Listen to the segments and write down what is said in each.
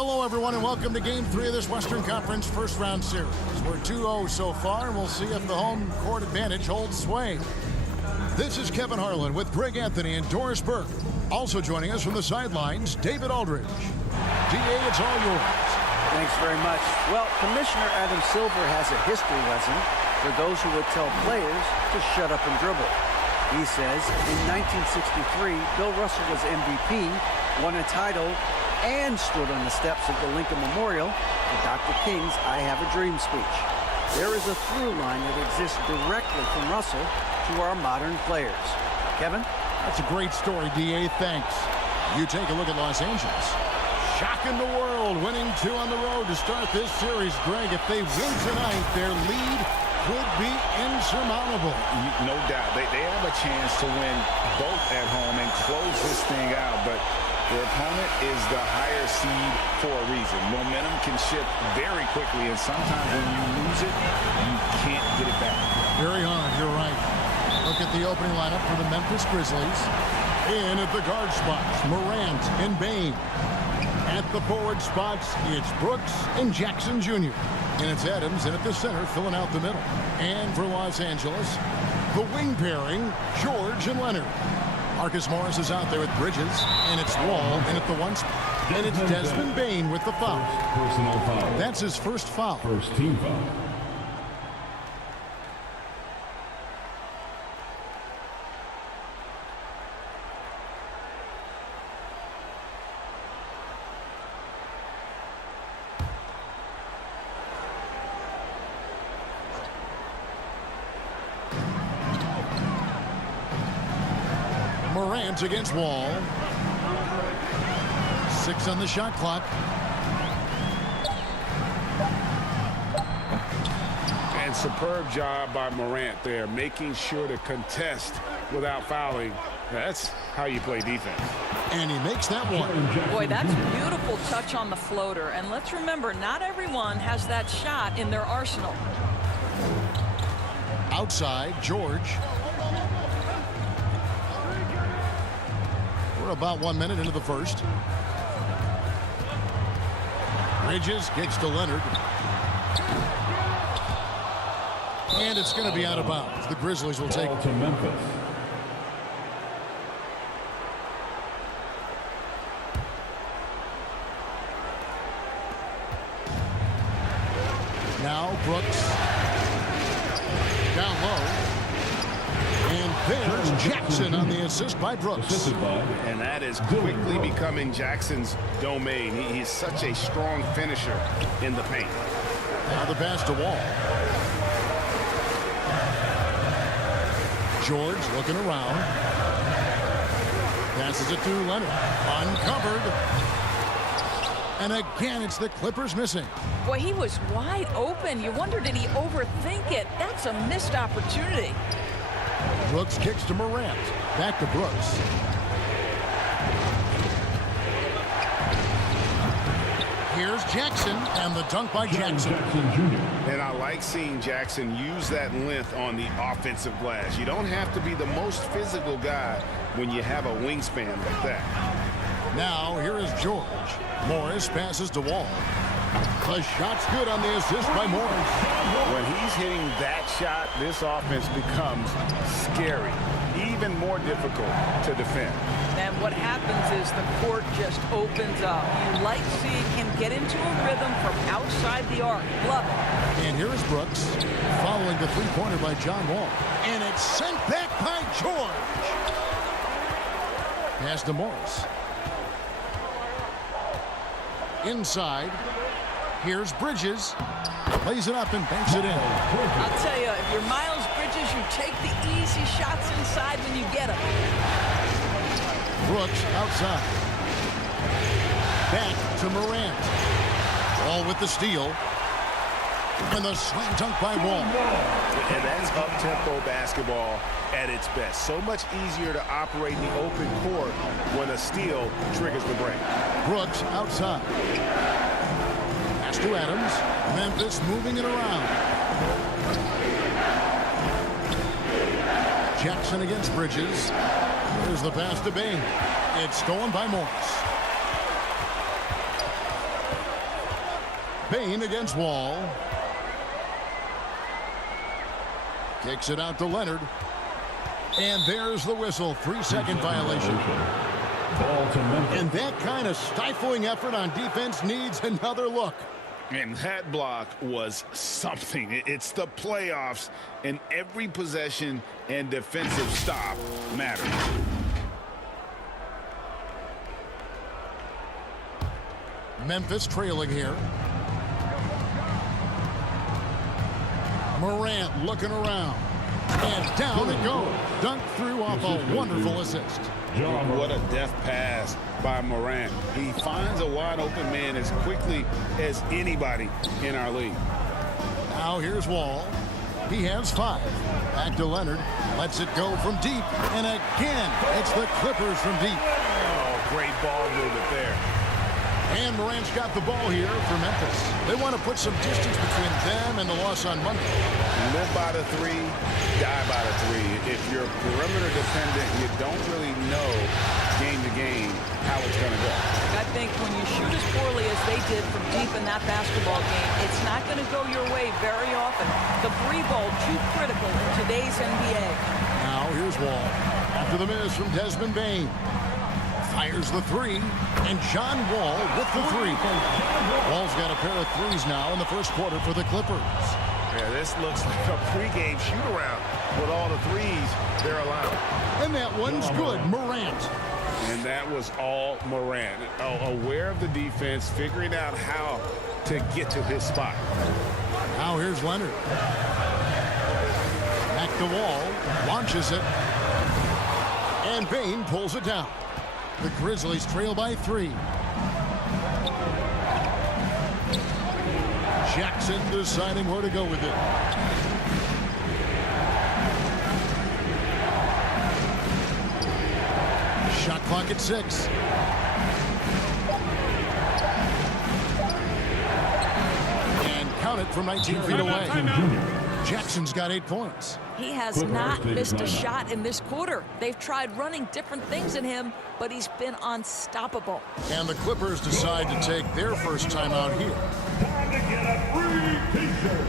Hello, everyone, and welcome to Game 3 of this Western Conference first-round series. We're 2-0 so far, and we'll see if the home court advantage holds sway. This is Kevin Harlan with Greg Anthony and Doris Burke. Also joining us from the sidelines, David Aldridge. DA, it's all yours. Thanks very much. Well, Commissioner Adam Silver has a history lesson for those who would tell players to shut up and dribble. He says in 1963, Bill Russell was MVP, won a title, and stood on the steps of the Lincoln Memorial for Dr. King's I Have a Dream speech. There is a through line that exists directly from Russell to our modern players. Kevin? That's a great story, DA. Thanks. You take a look at Los Angeles. Shocking the world, winning 2 on the road to start this series. Greg, if they win tonight, their lead could be insurmountable. No doubt. They have a chance to win both at home and close this thing out, but their opponent is the higher seed for a reason. Momentum can shift very quickly, and sometimes when you lose it, you can't get it back. Very hard, you're right. Look at the opening lineup for the Memphis Grizzlies. In at the guard spots, Morant and Bane. At the forward spots, it's Brooks and Jackson Jr. And it's Adams in at the center, filling out the middle. And for Los Angeles, the wing pairing, George and Leonard. Marcus Morris is out there with Bridges, and it's Wall in at the 1 spot. And it's Desmond Bane with the foul. Personal foul. That's his first foul. First team foul. Morant against Wall. 6 on the shot clock. And superb job by Morant there, making sure to contest without fouling. That's how you play defense. And he makes that one. Boy, that's a beautiful touch on the floater. And let's remember, not everyone has that shot in their arsenal. Outside, George. We're about 1 minute into the first. Bridges kicks to Leonard. And it's going to be out of bounds. The Grizzlies will take Ball to Memphis. Now Brooks. Down low. And there's Jackson on the assist by Brooks. And that is quickly becoming Jackson's domain. He's such a strong finisher in the paint. Now the pass to Wall. George looking around. Passes it to Leonard. Uncovered. And again, it's the Clippers missing. Boy, he was wide open. You wonder, did he overthink it? That's a missed opportunity. Brooks kicks to Morant. Back to Brooks. Here's Jackson, and the dunk by Jackson. And I like seeing Jackson use that length on the offensive glass. You don't have to be the most physical guy when you have a wingspan like that. Now, here is George. Morris passes to Wall. The shot's good on the assist by Morris. When he's hitting that shot, this offense becomes scary, even more difficult to defend. And what happens is the court just opens up. You like seeing him get into a rhythm from outside the arc. Love it. And here is Brooks, following the three-pointer by John Wall. And it's sent back by George. Pass to Morris. Inside. Here's Bridges. Plays it up and banks it in. I'll tell you, if you're Miles Bridges, you take the easy shots inside when you get them. Brooks outside. Back to Morant. Wall with the steal. And the slam dunk by Wall. And that's up-tempo basketball at its best. So much easier to operate in the open court when a steal triggers the break. Brooks outside. Pass to Adams. Memphis moving it around. Jackson against Bridges. There's the pass to Bane. It's stolen by Morris. Bain against Wall. Kicks it out to Leonard. And there's the whistle. 3-second violation. Ball to Memphis. And that kind of stifling effort on defense needs another look. And that block was something. It's the playoffs, and every possession and defensive stop matters. Memphis trailing here. Morant looking around. And down it goes. Dunked through off a wonderful assist. What a deft pass by Morant. He finds a wide open man as quickly as anybody in our league. Now here's Wall. He has 5. Back to Leonard. Lets it go from deep. And again, it's the Clippers from deep. Oh, great ball movement there. And Morant's got the ball here for Memphis. They want to put some distance between them and the loss on Monday. Live by the 3, die by the 3. If you're perimeter dependent, you don't really know game to game how it's going to go. I think when you shoot as poorly as they did from deep in that basketball game, it's not going to go your way very often. The free ball, too critical in today's NBA. Now here's Wall. After the miss from Desmond Bain. Fires the 3, and John Wall with the 3. Wall's got a pair of 3s now in the first quarter for the Clippers. Yeah, this looks like a pregame shoot-around with all the 3s they're allowed. And that one's good. Morant. And that was all Morant. Aware of the defense, figuring out how to get to his spot. Now here's Leonard. Back to Wall. Launches it. And Bain pulls it down. The Grizzlies trail by 3. Jackson deciding where to go with it. Shot clock at 6. And count it from 19 feet away. Jackson's got 8 points. He has not missed a shot in this quarter. They've tried running different things in him, but he's been unstoppable. And the Clippers decide to take their first time out here. Time to get a free t-shirt.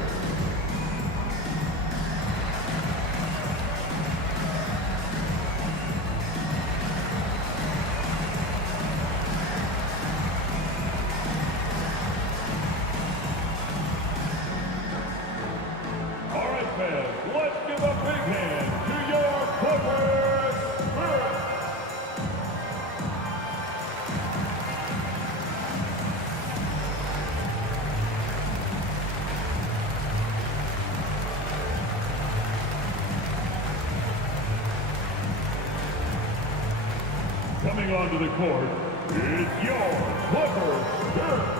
All right, fans, let's give a big hand to your Clippers spirit. Coming onto the court, it's your Clippers spirit.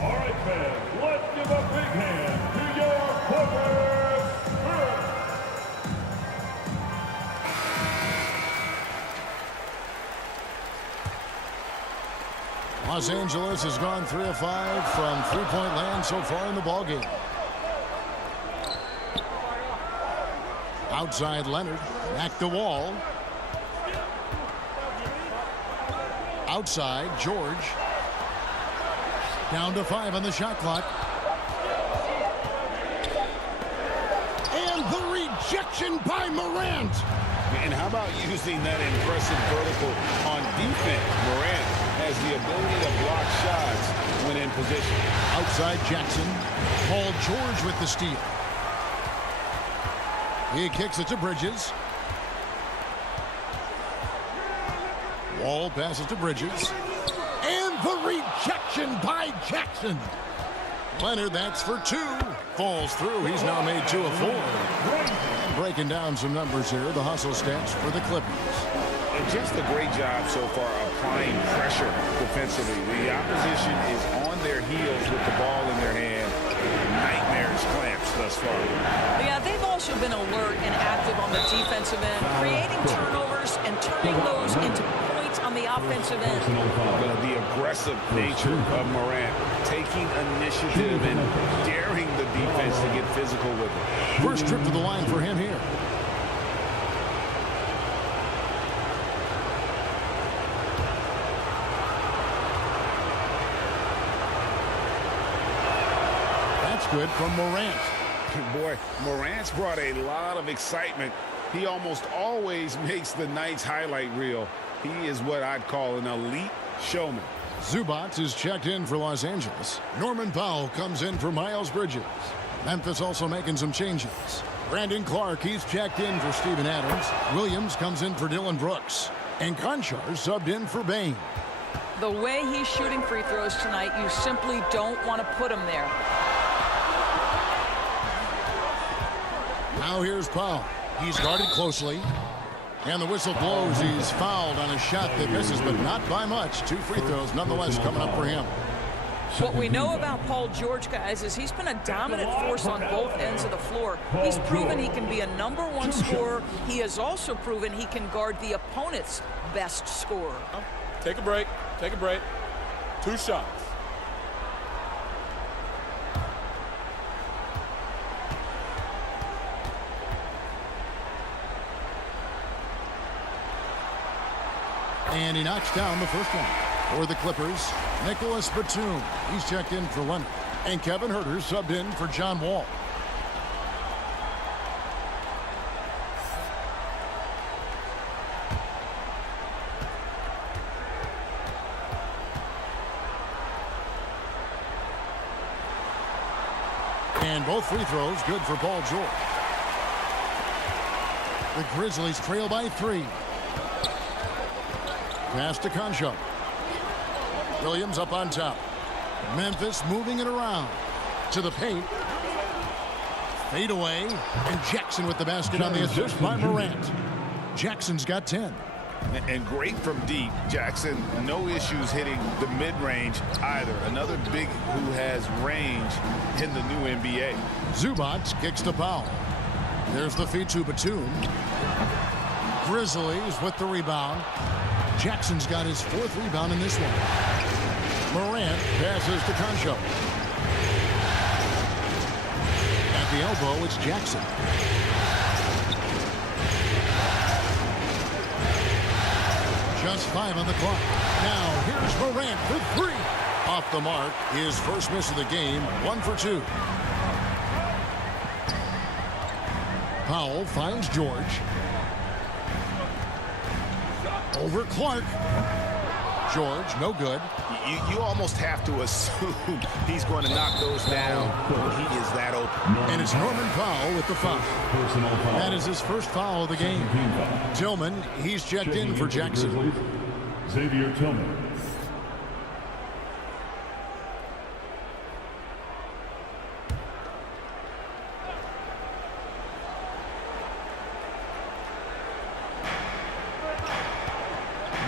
All right, fans, let's give a big hand to your Clippers spirit. Los Angeles has gone 3 of 5 from three-point land so far in the ballgame. Outside Leonard. Back to Wall. Outside George. Down to 5 on the shot clock. And the rejection by Morant. And how about using that impressive vertical on defense? Morant has the ability to block shots when in position. Outside Jackson. Paul George with the steal. He kicks it to Bridges. Wall passes to Bridges. And the rejection by Jackson. Leonard, that's for 2. Falls through. He's now made 2 of 4. And breaking down some numbers here, the hustle stats for the Clippers. And just a great job so far applying pressure defensively. The opposition is on their heels with the ball in their hand. Nightmarish clamps thus far. Yeah, they've also been alert and active on the defensive end, creating turnovers and turning those into points on the the offensive end. The aggressive nature of Morant, taking initiative and daring the defense to get physical with it. First trip to the line for him here. That's good from Morant. Boy, Morant's brought a lot of excitement. He almost always makes the night's highlight reel. He is what I'd call an elite showman. Zubac is checked in for Los Angeles. Norman Powell comes in for Miles Bridges. Memphis also making some changes. Brandon Clark, he's checked in for Steven Adams. Williams comes in for Dylan Brooks. And Conchar subbed in for Bain. The way he's shooting free throws tonight, you simply don't want to put him there. Now here's Powell. He's guarded closely. And the whistle blows. He's fouled on a shot that misses, but not by much. 2 free throws nonetheless coming up for him. What we know about Paul George, guys, is he's been a dominant force on both ends of the floor. He's proven he can be a #1 scorer. He has also proven he can guard the opponent's best scorer. Take a break. Take a break. 2 shots. And he knocks down the first one. For the Clippers, Nicholas Batum. He's checked in for Leonard. And Kevin Huerter subbed in for John Wall. And both free throws good for Paul George. The Grizzlies trail by 3. Pass to Conchar. Williams up on top. Memphis moving it around. To the paint. Fade away. And Jackson with the basket on the assist by Morant. Jackson's got 10. And great from deep. Jackson, no issues hitting the mid-range either. Another big who has range in the new NBA. Zubac kicks to Powell. There's the feed to Batum. Grizzlies with the rebound. Jackson's got his 4th rebound in this one. Morant passes to Conchar. At the elbow, it's Jackson. Just 5 on the clock. Now here's Morant for 3. Off the mark. His first miss of the game. 1 for 2. Powell finds George. Over Clark. George, no good. You almost have to assume he's going to knock those down when he is that open. And it's Norman Powell with the foul. That is his first foul of the game. Tillman, he's checked in for Jackson. Xavier Tillman.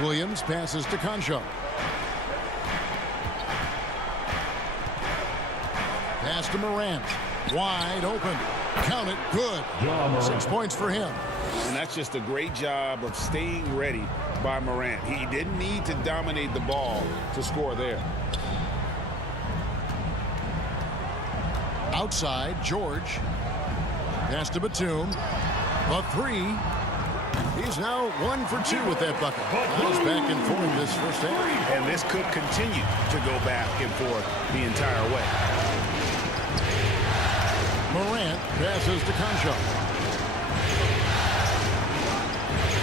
Williams passes to Conchar. Pass to Morant. Wide open. Count it. Good. 6 points for him. And that's just a great job of staying ready by Morant. He didn't need to dominate the ball to score there. Outside, George. Pass to Batum. A 3. He's now 1 for 2 with that bucket. He's back and forth this first half. And this could continue to go back and forth the entire way. Morant passes to Conchar.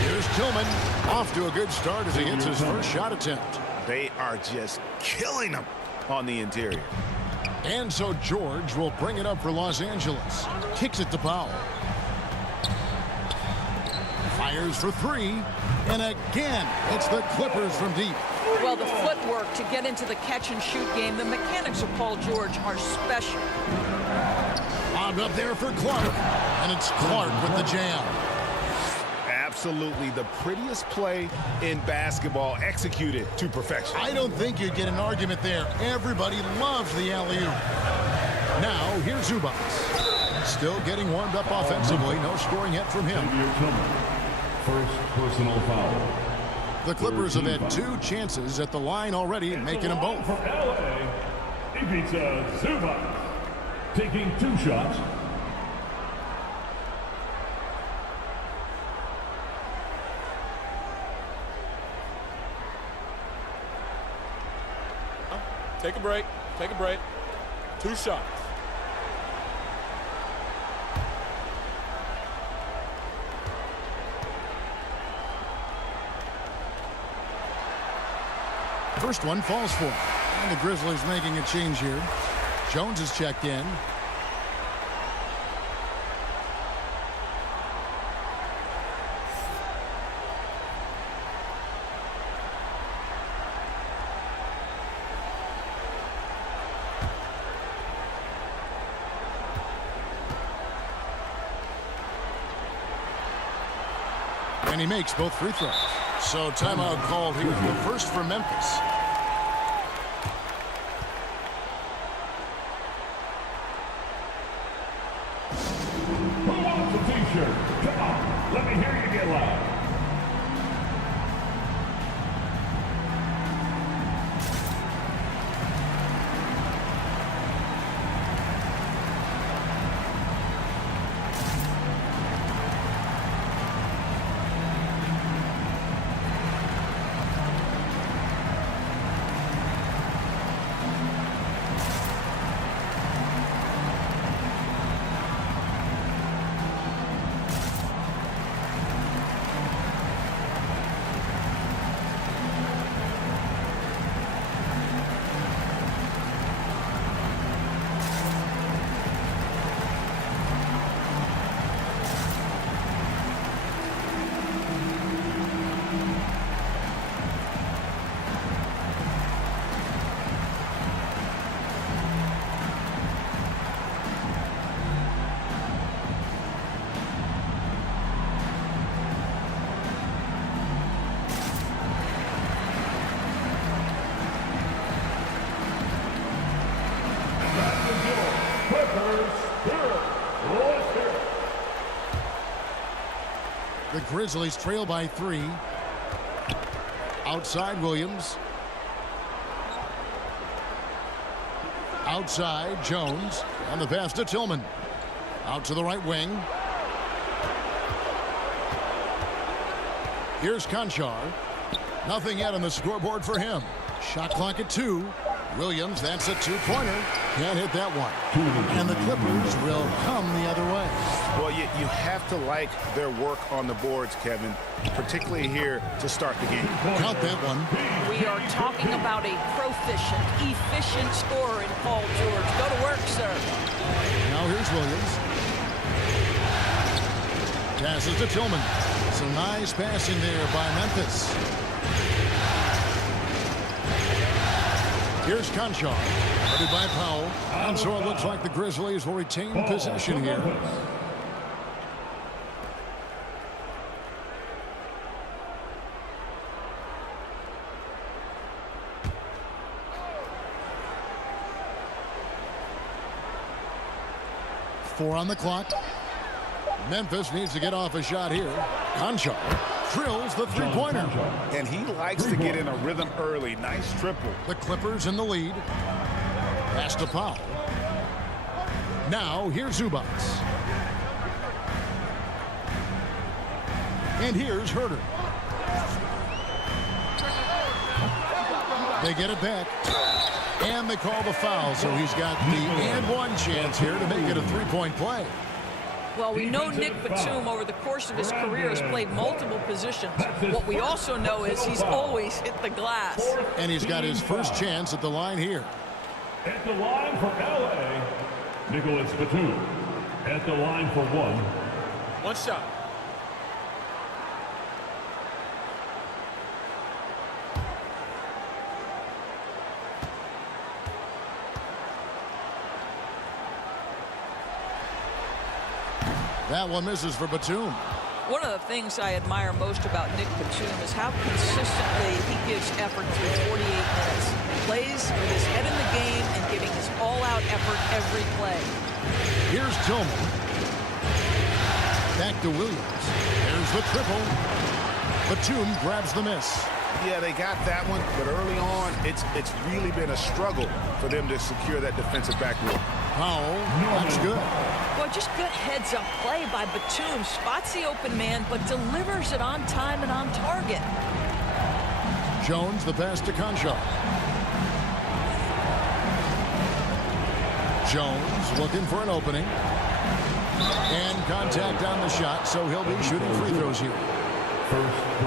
Here's Tillman. Off to a good start as he hits his first shot attempt. They are just killing them on the interior. And so George will bring it up for Los Angeles. Kicks it to Powell. Fires for 3. And again, it's the Clippers from deep. Well, the footwork to get into the catch-and-shoot game, the mechanics of Paul George are special. Lobbed up there for Clark. And it's Clark with the jam. Absolutely the prettiest play in basketball, executed to perfection. I don't think you'd get an argument there. Everybody loves the alley-oop. Now, here's Zubac. Still getting warmed up offensively. No scoring yet from him. Xavier Tillman. First personal foul. The Clippers have had 2 chances at the line already, making them both. From LA, Ivica Zubac, taking 2 shots. Take a break. Take a break. 2 shots. First one falls for him. And the Grizzlies making a change here. Jones is checked in. And he makes both free throws. So timeout called here. The first for Memphis. Who wants a t-shirt? Come on, let me hear you get loud. The Grizzlies trail by 3. Outside Williams. Outside Jones. And the pass to Tillman. Out to the right wing. Here's Conchar. Nothing yet on the scoreboard for him. Shot clock at 2. Williams, that's a 2-pointer. Can't hit that one. And the Clippers will come the other way. Well, you have to like their work on the boards, Kevin, particularly here to start the game. Count that one. We are talking about a proficient, efficient scorer in Paul George. Go to work, sir. Now here's Williams. Passes to Tillman. Some nice passing there by Memphis. Here's Conchar. Guarded by Powell. And so it looks like the Grizzlies will retain possession here. Four on the clock. Memphis needs to get off a shot here. Conchar drills the 3-pointer. And he likes to get in a rhythm early. Nice triple. The Clippers in the lead. Pass to Powell. Now here's Zubac. And here's Herter. They get it back. And they call the foul, so he's got the and one chance here to make it a 3-point play. Well, we know Nick Batum over the course of his career has played multiple positions. What we also know is he's always hit the glass. And he's got his first chance at the line here. At the line for LA, Nicholas Batum. At the line for 1. 1 shot. That one misses for Batum. One of the things I admire most about Nick Batum is how consistently he gives effort through 48 minutes. Plays with his head in the game and giving his all-out effort every play. Here's Tillman. Back to Williams. There's the triple. Batum grabs the miss. Yeah, they got that one, but early on, it's really been a struggle for them to secure that defensive backboard. Powell, that's good. Well, just good heads-up play by Batum. Spots the open man, but delivers it on time and on target. Jones, the pass to Concho. Jones looking for an opening. And contact on the shot, so he'll be shooting free throws here.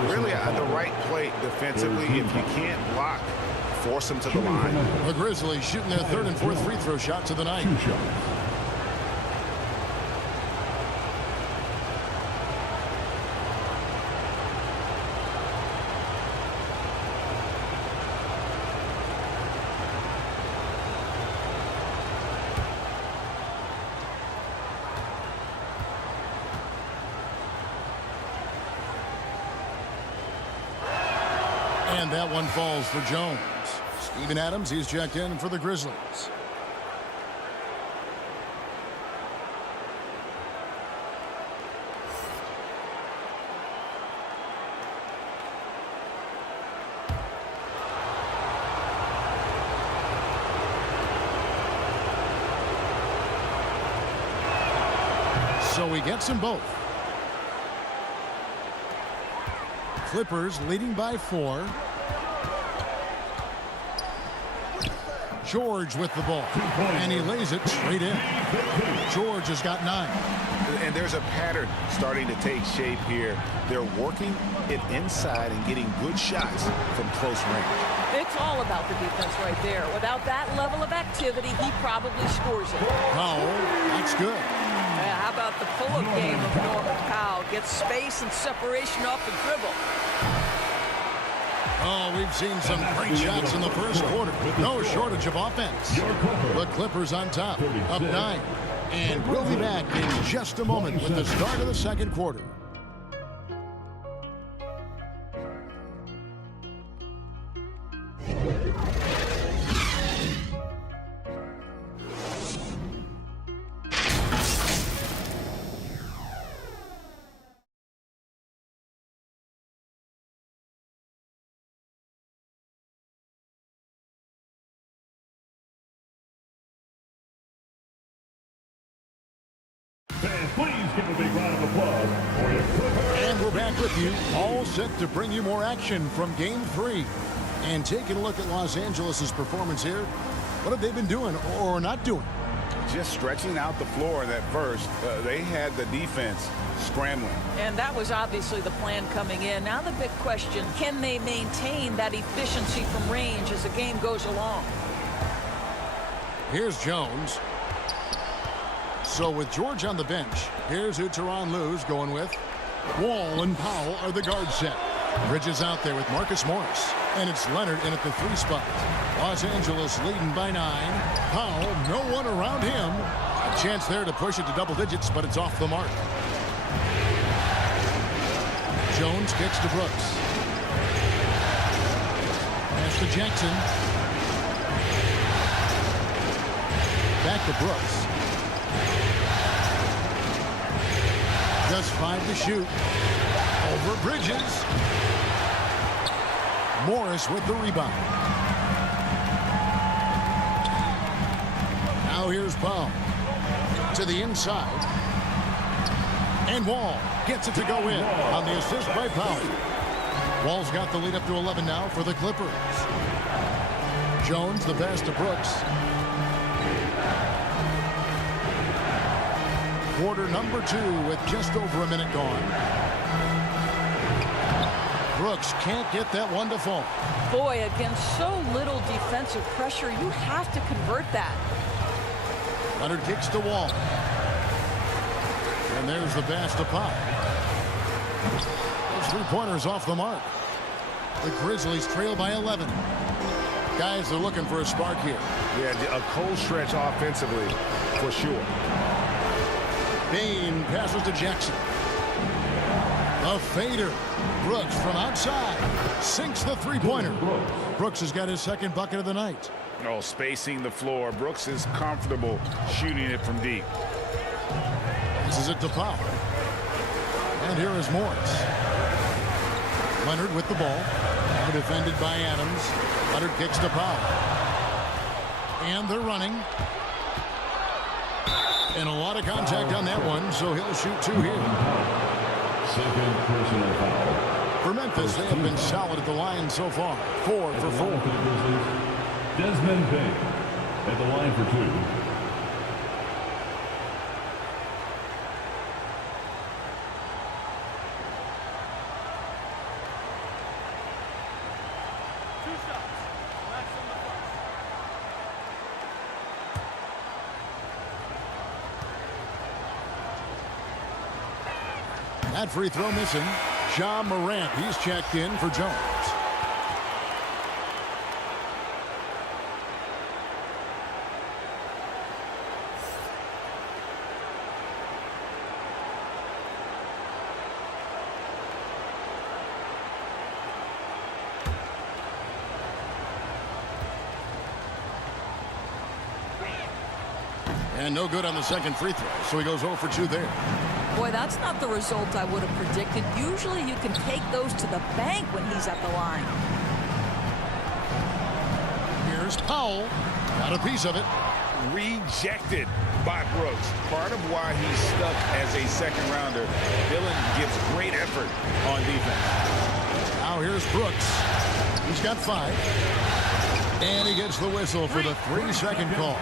Really the right play defensively. If you can't block, force them to the line. The Grizzlies shooting their third and fourth free throw shots of the night. And that one falls for Jones. Steven Adams, he's checked in for the Grizzlies. So he gets them both. Clippers leading by 4. George with the ball, and he lays it straight in. George has got 9. And there's a pattern starting to take shape here. They're working it inside and getting good shots from close range. It's all about the defense right there. Without that level of activity, he probably scores it. Powell, that's good. Yeah, how about the pull-up game of Norman Powell? Gets space and separation off the dribble. Oh, we've seen some great shots in the first quarter. No shortage of offense. The Clippers on top, up 9. And we'll be back in just a moment with the start of the second quarter. Fans, please give a big round of applause for your Clippers. And we're back with you, all set to bring you more action from Game 3. And taking a look at Los Angeles' performance here, what have they been doing or not doing? Just stretching out the floor in that first. They had the defense scrambling. And that was obviously the plan coming in. Now the big question, can they maintain that efficiency from range as the game goes along? Here's Jones. So with George on the bench, here's who Tyronn Lue's going with. Wall and Powell are the guard set. Bridges out there with Marcus Morris. And it's Leonard in at the 3 spot. Los Angeles leading by 9. Powell, no one around him. A chance there to push it to double digits, but it's off the mark. Jones kicks to Brooks. Pass to Jackson. Back to Brooks. Just 5 to shoot. Over Bridges. Morris with the rebound. Now here's Powell. To the inside. And Wall gets it to go in on the assist by Powell. Wall's got the lead up to 11 now for the Clippers. Jones, the pass to Brooks. Quarter number 2 with just over a minute gone. Brooks can't get that one to fall. Boy, against so little defensive pressure, you have to convert that. Leonard kicks to Wall. And there's the pass to Pop. Those 3-pointers off the mark. The Grizzlies trail by 11. Guys are looking for a spark here. Yeah, a cold stretch offensively, for sure. Bain passes to Jackson. A fader. Brooks from outside. Sinks the 3-pointer. Brooks has got his second bucket of the night. Oh, spacing the floor. Brooks is comfortable shooting it from deep. This is it to Powell. And here is Morris. Leonard with the ball. Now defended by Adams. Leonard kicks to Powell. And they're running. And a lot of contact on that one, so he'll shoot 2 here. Second personal foul. For Memphis, they have been solid at the line so far. 4 for 4. Desmond Bain at the line for 2. That free throw missing. Ja Morant, he's checked in for Jones. And no good on the second free throw, so he goes 0 for 2 there. Boy, that's not the result I would have predicted. Usually you can take those to the bank when he's at the line. Here's Powell. Got a piece of it. Rejected by Brooks. Part of why he's stuck as a second rounder. Dillon gives great effort on defense. Now here's Brooks. He's got 5. And he gets the whistle for the 3-second call.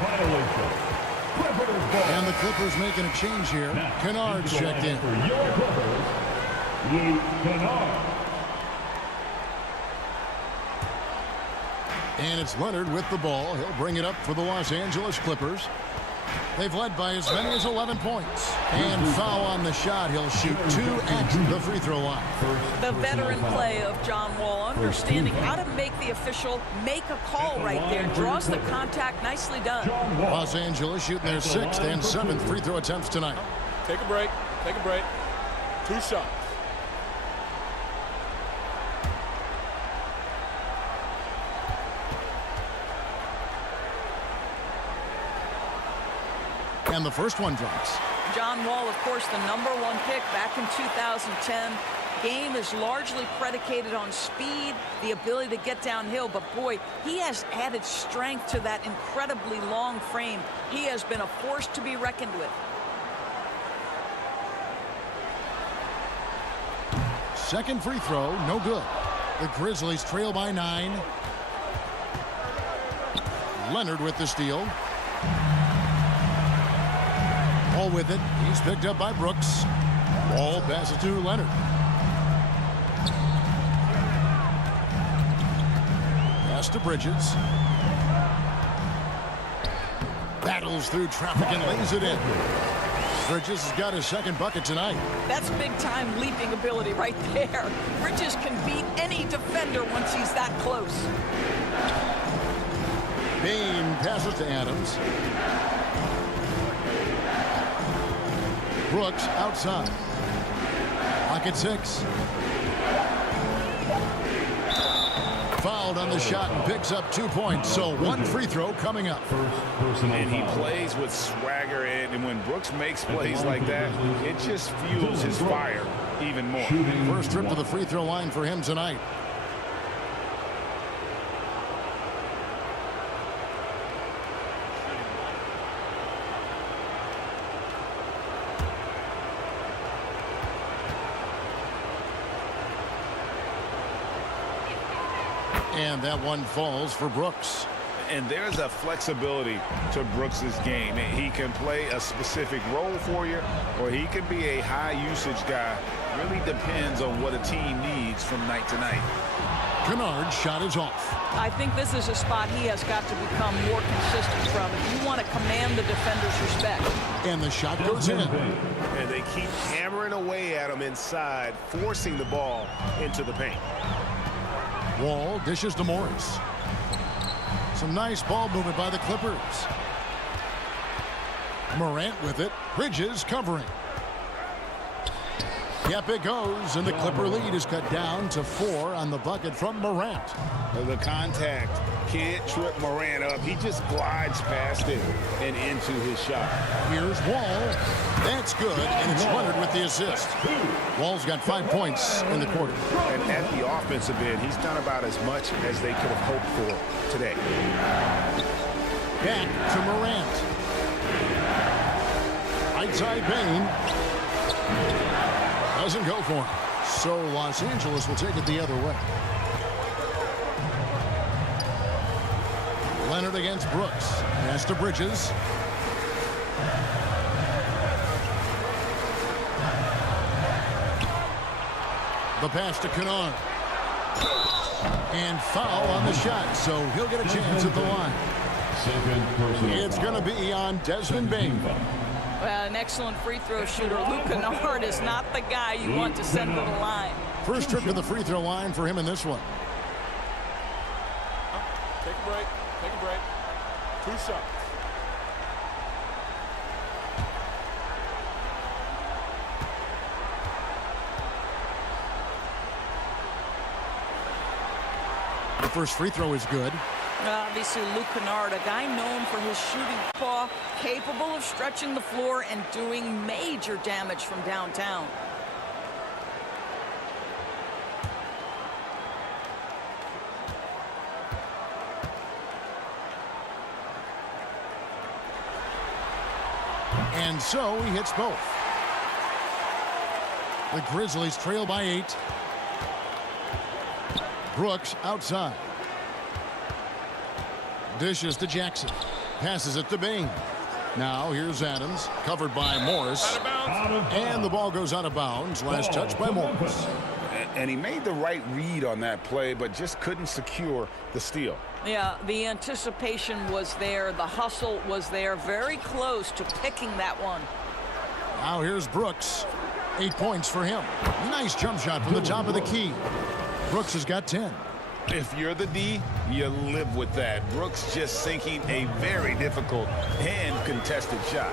And the Clippers making a change here. Kennard's checked in. For your Clippers, Luke Kennard. And it's Leonard with the ball. He'll bring it up for the Los Angeles Clippers. They've led by as many as 11 points. And foul on the shot. He'll shoot 2 at the free throw line. The veteran play of John Wall, understanding how to make the official make a call right there. Draws the contact. Nicely done. Los Angeles shooting their 6th and 7th free throw attempts tonight. Take a break. Take a break. 2 shots. And the first one drops. John Wall, of course, the #1 pick back in 2010. Game is largely predicated on speed, the ability to get downhill. But, boy, he has added strength to that incredibly long frame. He has been a force to be reckoned with. Second free throw, no good. The Grizzlies trail by 9. Leonard with the steal. Ball with it. He's picked up by Brooks. Ball passes to Leonard. Pass to Bridges. Battles through traffic and lays it in. Bridges has got his second bucket tonight. That's big-time leaping ability right there. Bridges can beat any defender once he's that close. Bain passes to Adams. Brooks outside. Pocket 6. Fouled on the shot and picks up 2 points. So 1 free throw coming up. And he plays with swagger, and when Brooks makes plays like that, it just fuels his fire even more. First trip to the free throw line for him tonight. And that one falls for Brooks. And there's a flexibility to Brooks's game. He can play a specific role for you, or he can be a high-usage guy. Really depends on what a team needs from night to night. Kennard's shot is off. I think this is a spot he has got to become more consistent from if you want to command the defender's respect. And the shot goes in. And they keep hammering away at him inside, forcing the ball into the paint. Wall dishes to Morris. Some nice ball movement by the Clippers. Morant with it. Bridges covering. Yep, it goes, and the Clipper lead is cut down to 4 on the bucket from Morant. The contact Can't trip Morant up. He just glides past it and into his shot. Here's Wall. That's good, and it's Leonard with the assist. Wall's got 5 points in the quarter. And at the offensive end, he's done about as much as they could have hoped for today. Back to Morant. Right side Bain. Doesn't go for him. So Los Angeles will take it the other way. Leonard against Brooks. Pass to Bridges. The pass to Kennard. And foul on the shot, so he'll get a chance at the line. It's going to be on Desmond Bain. Well, an excellent free throw shooter. Luke Kennard is not the guy you want to send to the line. First trip to the free throw line for him in this one. Take a break. Take a break. 2 shots. The first free throw is good. Obviously, Luke Kennard, a guy known for his shooting paw, capable of stretching the floor and doing major damage from downtown. And so he hits both. The Grizzlies trail by 8. Brooks outside. Dishes to Jackson. Passes it to Bain. Now here's Adams, covered by Morris. And the ball goes out of bounds. Last touch by Morris. And he made the right read on that play, but just couldn't secure the steal. Yeah, the anticipation was there. The hustle was there. Very close to picking that one. Now here's Brooks. 8 points for him. Nice jump shot from the top of the key. Brooks has got 10. If you're the D, you live with that. Brooks just sinking a very difficult and contested shot.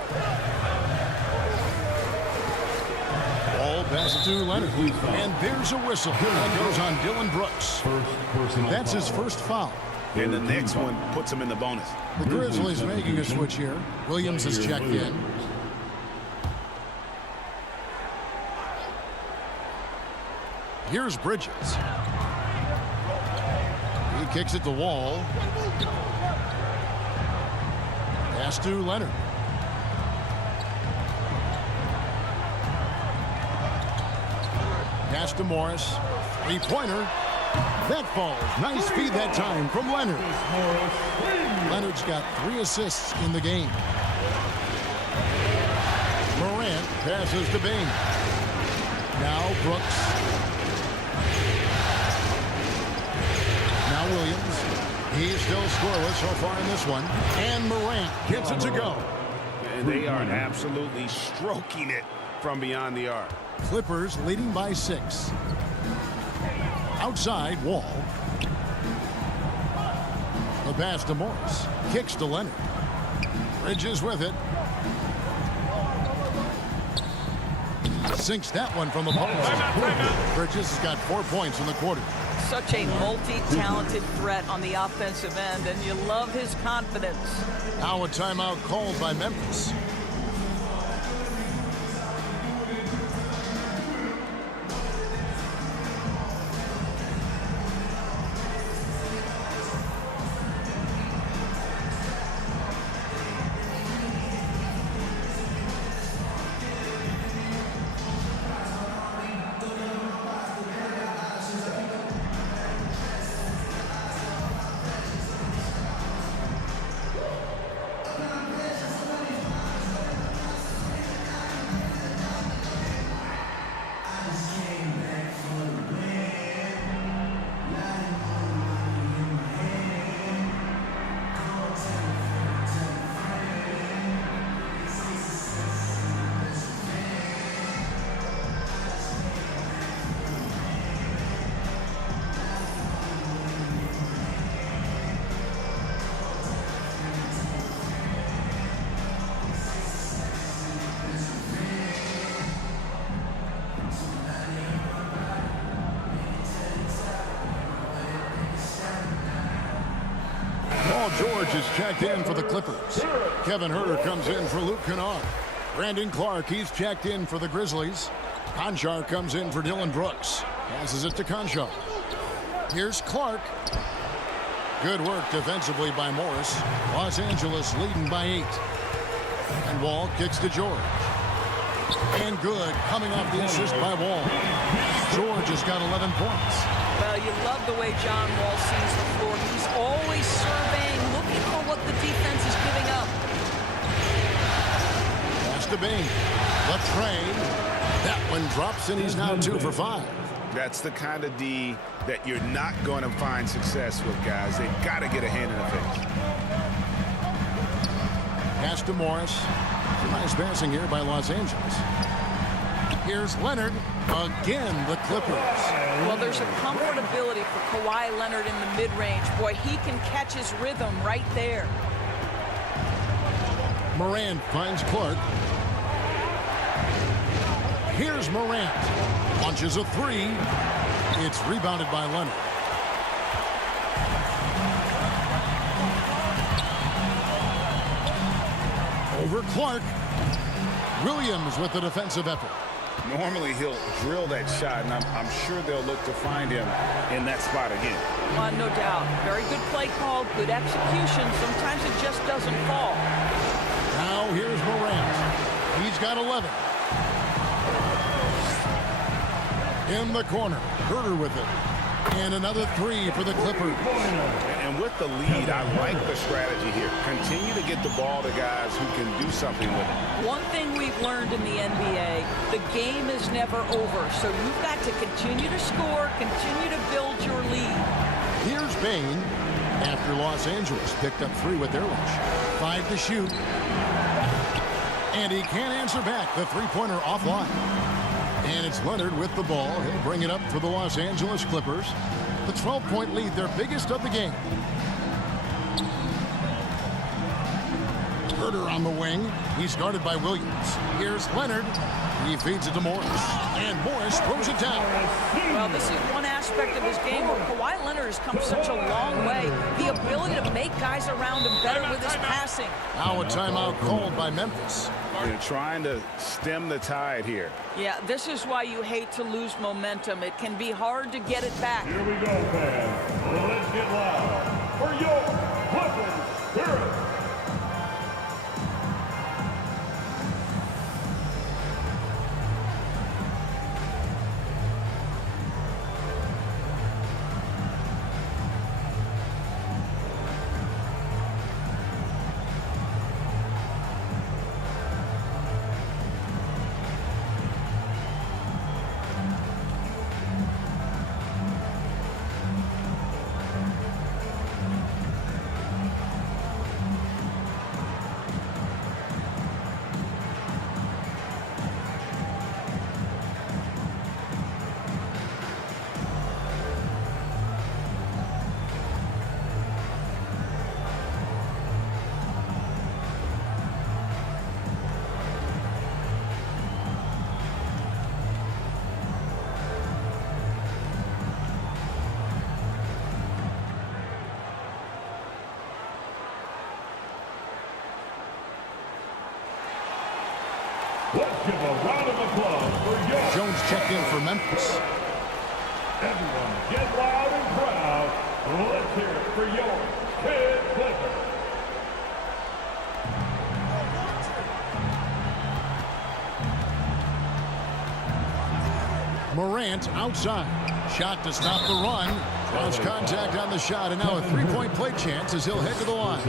Ball passes to Leonard. And there's a whistle. That goes on Dylan Brooks. That's his first foul. And the next one puts him in the bonus. The Grizzlies making a switch here. Williams has checked in. Here's Bridges. He kicks it to Wall. Pass to Leonard. Pass to Morris. Three-pointer. That falls. Nice feed that time from Leonard. Leonard's got 3 assists in the game. Morant passes to Bain. Now Brooks. Now Williams. He's still scoreless so far in this one. And Morant gets it to go. And they are absolutely stroking it from beyond the arc. Clippers leading by 6. Outside, Wall. The pass to Morris. Kicks to Leonard. Bridges with it. Sinks that one from the post. Bridges has got 4 points in the quarter. Such a multi-talented threat on the offensive end, and you love his confidence. Now a timeout called by Memphis. George is checked in for the Clippers. Kevin Huerter comes in for Luke Kennard. Brandon Clark, he's checked in for the Grizzlies. Conchar comes in for Dylan Brooks. Passes it to Conchar. Here's Clark. Good work defensively by Morris. Los Angeles leading by 8. And Wall kicks to George. And good, coming off the assist by Wall. George has got 11 points. Well, you love the way John Wall sees the floor. He's always surveying, looking for what the defense is giving up. Pass to Bain. The trade. That one drops, and he's now 2 for 5. That's the kind of D that you're not going to find success with, guys. They've got to get a hand in the face. Pass to Morris. Some nice passing here by Los Angeles. Here's Leonard. Again, the Clippers. Well, there's a comfortability for Kawhi Leonard in the mid-range. Boy, he can catch his rhythm right there. Morant finds Clark. Here's Morant. Launches a 3. It's rebounded by Leonard. Over Clark. Williams with the defensive effort. Normally he'll drill that shot, and I'm sure they'll look to find him in that spot again. No doubt. Very good play call, good execution. Sometimes it just doesn't fall. Now here's Morant. He's got 11. In the corner. Huerter with it. And another 3 for the Clippers. And with the lead, I like the strategy here. Continue to get the ball to guys who can do something with it. One thing we've learned in the NBA, the game is never over. So you've got to continue to score, continue to build your lead. Here's Bain after Los Angeles picked up 3 with their rush. 5 to shoot. And he can't answer back. The three-pointer offline. And it's Leonard with the ball. He'll bring it up for the Los Angeles Clippers. The 12-point lead, their biggest of the game. Huerter on the wing. He's guarded by Williams. Here's Leonard. He feeds it to Morris. And Morris throws it down. Well, this is one aspect of his game where Kawhi Leonard has come such a long way. The ability to make guys around him better with his passing. Now a timeout called by Memphis. They're trying to stem the tide here. Yeah, this is why you hate to lose momentum. It can be hard to get it back. Here we go, fans. Let's get loud for your Clippers Spirit. Let's give a round of applause for your Jones checked in for Memphis. Everyone get loud and proud. Let's hear it for your Kid Clippers. Morant outside. Shot to stop the run. Draws contact on the shot, and now a three-point play chance as he'll head to the line.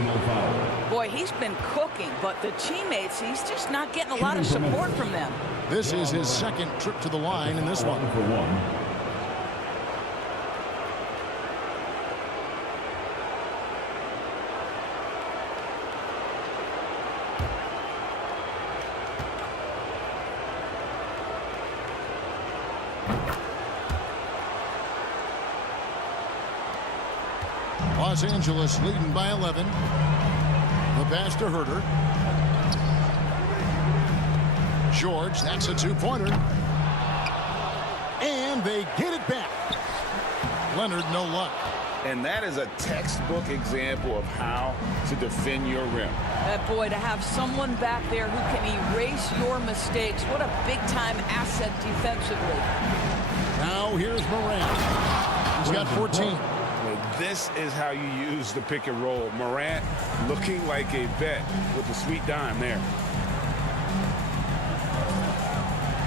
Boy, he's been cooking, but the teammates, he's just not getting a lot of support from them. This is his second trip to the line in this one. Los Angeles leading by 11. The pass to Huerter. George, that's a two-pointer. And they get it back. Leonard, no luck. And that is a textbook example of how to defend your rim. Boy, to have someone back there who can erase your mistakes, what a big-time asset defensively. Now here's Morant. He's got 14. This is how you use the pick and roll. Morant looking like a vet with the sweet dime there.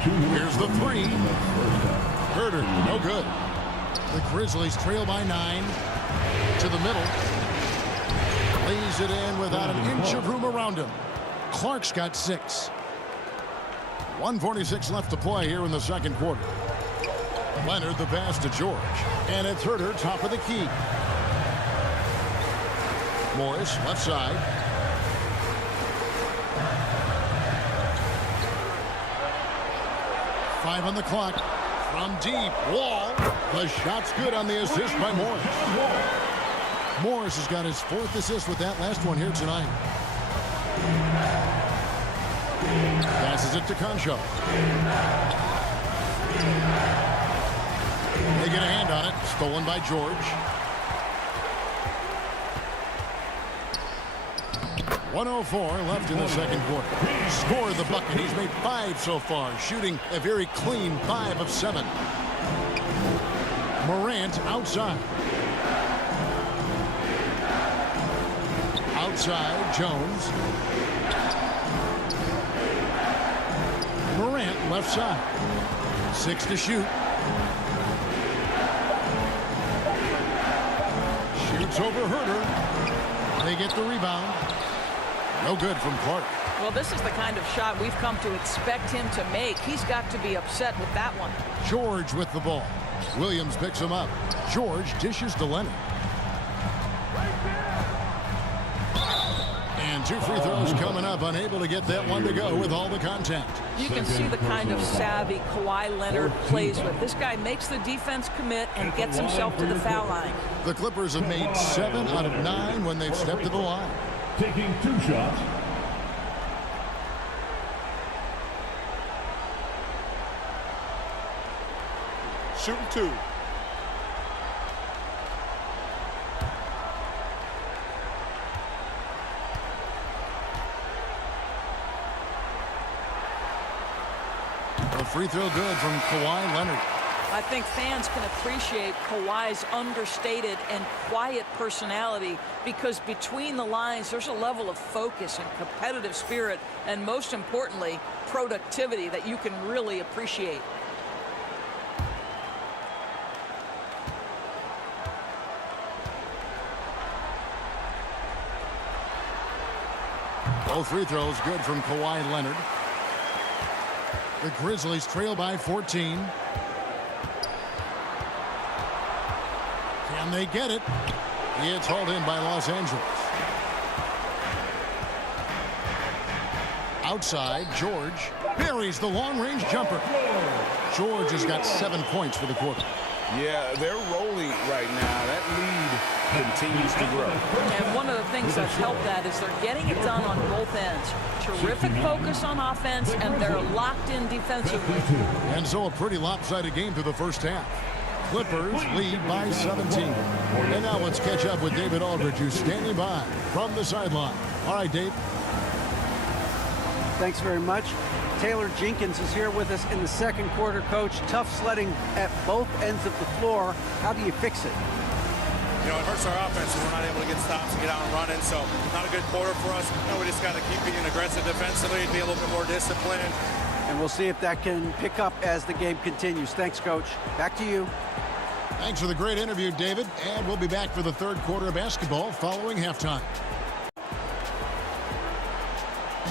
Here's the three. Herter, no good. The Grizzlies trail by 9 to the middle. Lays it in without an inch of room around him. Clark's got 6. 1:46 left to play here in the second quarter. Leonard the pass to George. And it's Herter, top of the key. Morris, left side. Five on the clock. From deep. Wall. The shot's good on the assist by Morris. Morris has got his 4th assist with that last one here tonight. Passes it to Concho. They get a hand on it. Stolen by George. 1:04 left in the second quarter. Scored the bucket. He's made 5 so far, shooting a very clean 5 of 7. Morant outside. Outside, Jones. Morant left side. 6 to shoot. Shoots over Herter. They get the rebound. No good from Clark. Well, this is the kind of shot we've come to expect him to make. He's got to be upset with that one. George with the ball. Williams picks him up. George dishes to Leonard. And 2 free throws coming up. Unable to get that one to go with all the contact. You can see the kind of savvy Kawhi Leonard plays with. This guy makes the defense commit and gets himself to the foul line. The Clippers have made 7 out of 9 when they've stepped to the line. Taking 2 shots. Shooting 2. A free throw good from Kawhi Leonard. I think fans can appreciate Kawhi's understated and quiet personality because between the lines there's a level of focus and competitive spirit and most importantly productivity that you can really appreciate. Both free throws good from Kawhi Leonard. The Grizzlies trail by 14. Can they get it? It's hauled in by Los Angeles. Outside, George buries the long-range jumper. George has got 7 points for the quarter. Yeah, they're rolling right now. That lead continues to grow. And one of the things that's helped that is they're getting it done on both ends. Terrific focus on offense, and they're locked in defensively. And so a pretty lopsided game through the first half. Clippers lead by 17. And now let's catch up with David Aldridge, who's standing by from the sideline. All right, Dave. Thanks very much. Taylor Jenkins is here with us in the second quarter, Coach. Tough sledding at both ends of the floor. How do you fix it? You know, it hurts our offense when we're not able to get stops and get out and running. So not a good quarter for us. You know, we just got to keep being aggressive defensively and be a little bit more disciplined. And we'll see if that can pick up as the game continues. Thanks, Coach. Back to you. Thanks for the great interview, David. And we'll be back for the third quarter of basketball following halftime.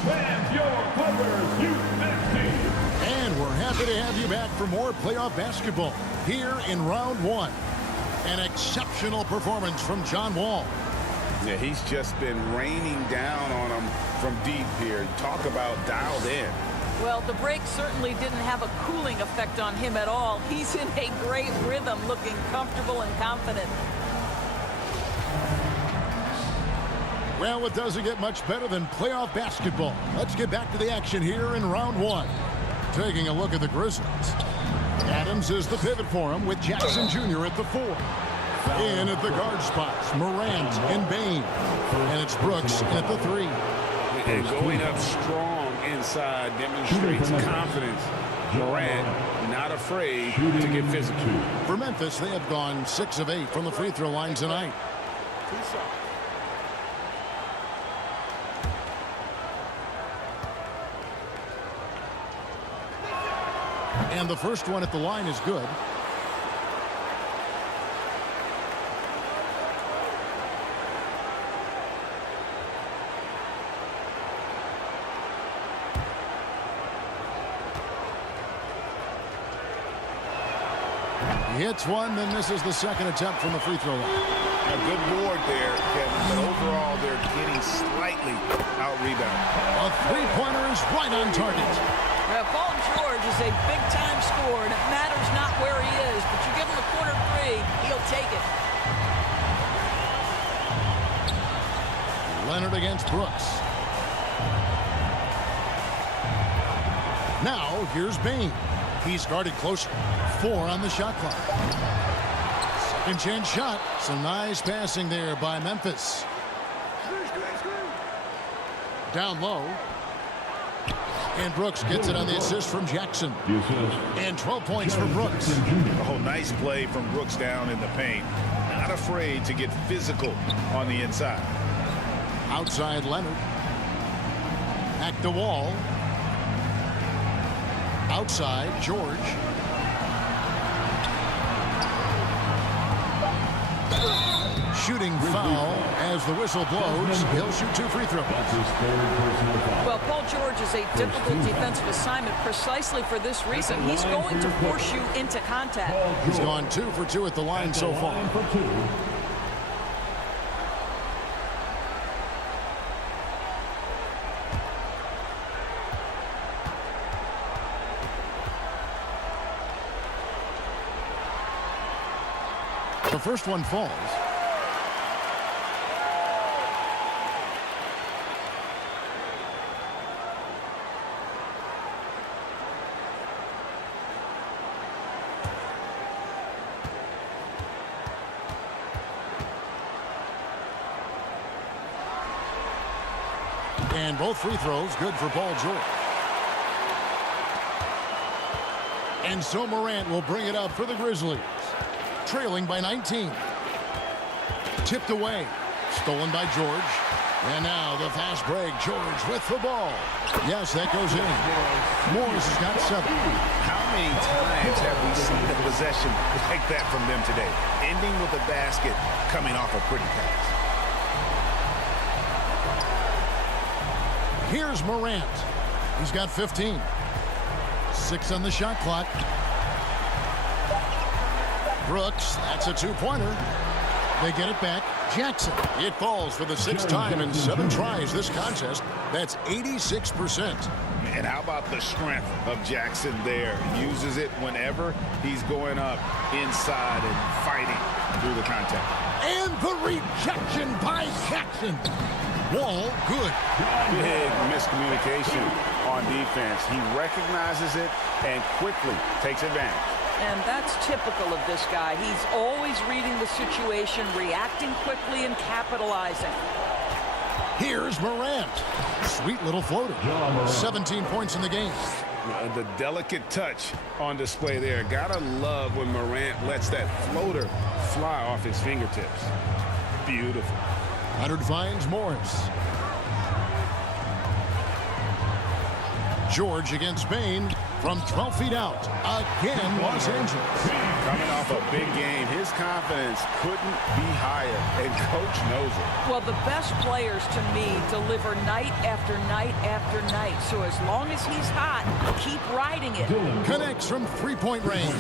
And your Clippers Youth Next Team. And we're happy to have you back for more playoff basketball here in round one. An exceptional performance from John Wall. Yeah, he's just been raining down on them from deep here. Talk about dialed in. Well, the break certainly didn't have a cooling effect on him at all. He's in a great rhythm, looking comfortable and confident. Well, it doesn't get much better than playoff basketball. Let's get back to the action here in round one. Taking a look at the Grizzlies. Adams is the pivot for him with Jackson Jr. at the 4. In at the guard spots, Morant and Bain. And it's Brooks at the 3. And going up strong inside demonstrates confidence. Morant not afraid to get physical. For Memphis, they have gone 6 of 8 from the free throw line tonight. And the first one at the line is good. He hits one, then misses the second attempt from the free throw line. A good board there, Kevin, but overall they're getting slightly out-rebounded. A three-pointer is right on target. Now, Paul George is a big-time scorer, and it matters not where he is, but you give him a corner 3, he'll take it. Leonard against Brooks. Now, here's Bain. He's guarded closer. 4 on the shot clock. Second chance shot. Some nice passing there by Memphis. Down low. And Brooks gets it on the assist from Jackson. And 12 points for Brooks. Oh, nice play from Brooks down in the paint. Not afraid to get physical on the inside. Outside Leonard. At the wall. Outside George. Shooting foul as the whistle blows. He'll shoot 2 free throws. Well, Paul George is a difficult defensive assignment precisely for this reason. He's going to force you into contact. He's gone 2 for 2 at the line so far. The first one falls. And both free throws good for Paul George. And so Morant will bring it up for the Grizzlies. Trailing by 19. Tipped away. Stolen by George. And now the fast break. George with the ball. Yes, that goes in. Morris has got 7. How many times have we seen a possession like that from them today? Ending with a basket, coming off a pretty pass. Here's Morant. He's got 15. 6 on the shot clock. Brooks, that's a 2-pointer. They get it back. Jackson. It falls for the 6th time in 7 tries this contest. That's 86%. And how about the strength of Jackson there? Uses it whenever he's going up inside and fighting through the contact. And the rejection by Jackson. Wall, good. Big miscommunication on defense. He recognizes it and quickly takes advantage. And that's typical of this guy. He's always reading the situation, reacting quickly, and capitalizing. Here's Morant. Sweet little floater. 17 points in the game. The delicate touch on display there. Gotta love when Morant lets that floater fly off his fingertips. Beautiful. Leonard finds Morris. George against Bain from 12 feet out. Again, Los Angeles. Coming off a big game, his confidence couldn't be higher, and coach knows it. Well, the best players, to me, deliver night after night after night. So as long as he's hot, keep riding it. Connects from three-point range.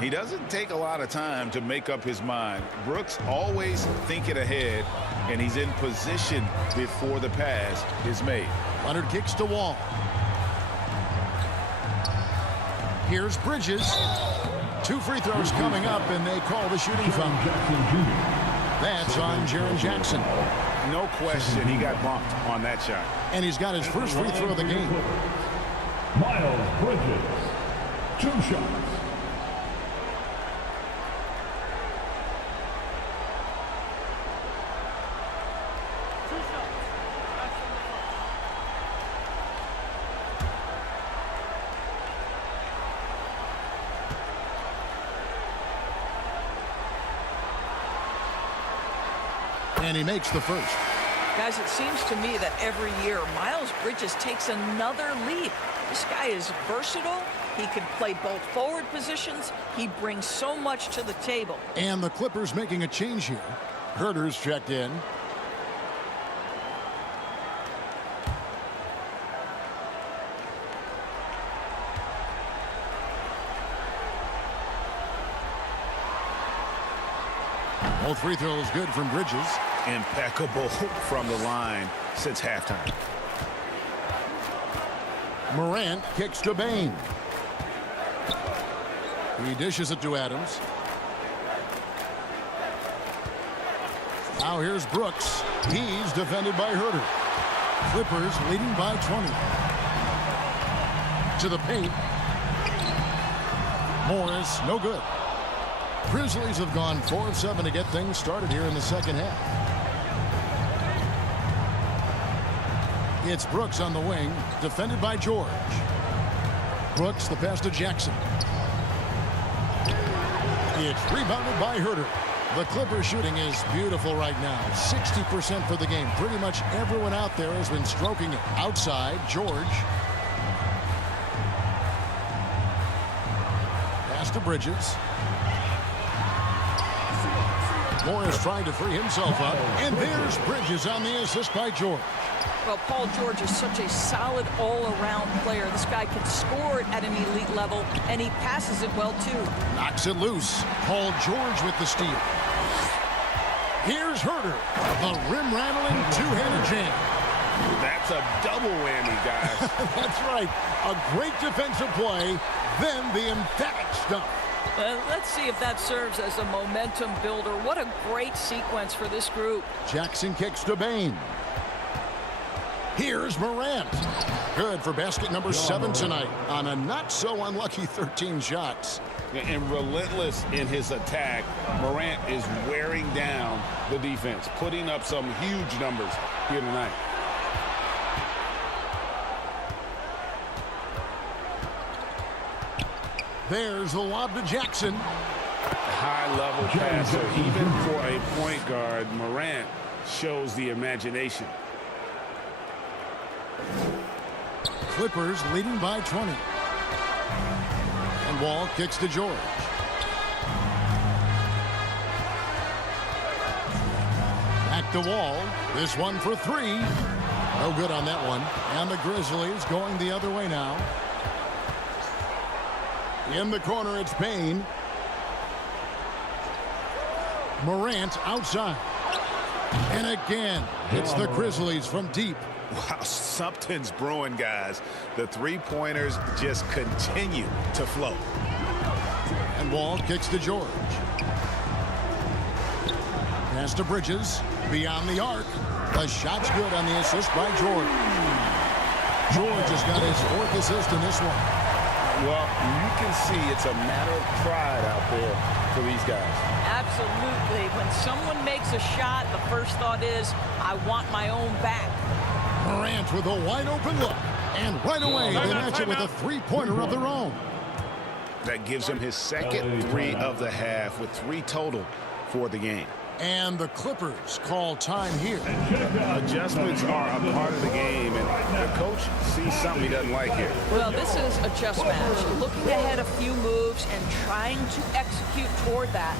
He doesn't take a lot of time to make up his mind. Brooks always thinking ahead, and he's in position before the pass is made. Leonard kicks to Wall. Here's Bridges. 2 free throws coming up, and they call the shooting foul. That's on Jaren Jackson. No question, he got bumped on that shot. And he's got his first free throw of the game. Miles Bridges, 2 shots. And he makes the first. Guys, it seems to me that every year Miles Bridges takes another leap. This guy is versatile. He can play both forward positions. He brings so much to the table. And the Clippers making a change here. Herter's checked in. All free throws good from Bridges. Impeccable from the line since halftime. Morant kicks to Bain. He dishes it to Adams. Now here's Brooks. He's defended by Herter. Clippers leading by 20. To the paint. Morris, no good. Grizzlies have gone 4 of 7 to get things started here in the second half. It's Brooks on the wing, defended by George. Brooks, the pass to Jackson. It's rebounded by Herter. The Clippers shooting is beautiful right now. 60% for the game. Pretty much everyone out there has been stroking it. Outside, George. Pass to Bridges. Morris trying to free himself up. And there's Bridges on the assist by George. Well, Paul George is such a solid all-around player. This guy can score it at an elite level, and he passes it well, too. Knocks it loose. Paul George with the steal. Here's Herter. The rim-rattling two-handed jam. That's a double whammy, guys. That's right. A great defensive play, then the emphatic stuff. Let's see if that serves as a momentum builder. What a great sequence for this group. Jackson kicks to Bain. Here's Morant. Good for basket number 7 tonight on a not-so-unlucky 13 shots. And relentless in his attack, Morant is wearing down the defense, putting up some huge numbers here tonight. There's the lob to Jackson. High-level passer. Even for a point guard, Morant shows the imagination. Clippers leading by 20. And Wall kicks to George. Back to Wall. This one for 3. No good on that one. And the Grizzlies going the other way now. In the corner, it's Bain. Morant outside. And again, it's the Grizzlies from deep. Wow, something's brewing, guys. The three-pointers just continue to flow. And Wall kicks to George. Pass to Bridges. Beyond the arc. The shot's good on the assist by George. George has got his 4th assist in this one. Well, you can see it's a matter of pride out there for these guys. Absolutely. When someone makes a shot, the first thought is, I want my own back. Morant with a wide-open look. And right away, they match it with a three-pointer of their own. That gives him his second 3 of the half with 3 total for the game. And the Clippers call time here. Adjustments are a part of the game, and the coach sees something he doesn't like here. Well, this is a chess match. Looking ahead a few moves and trying to execute toward that.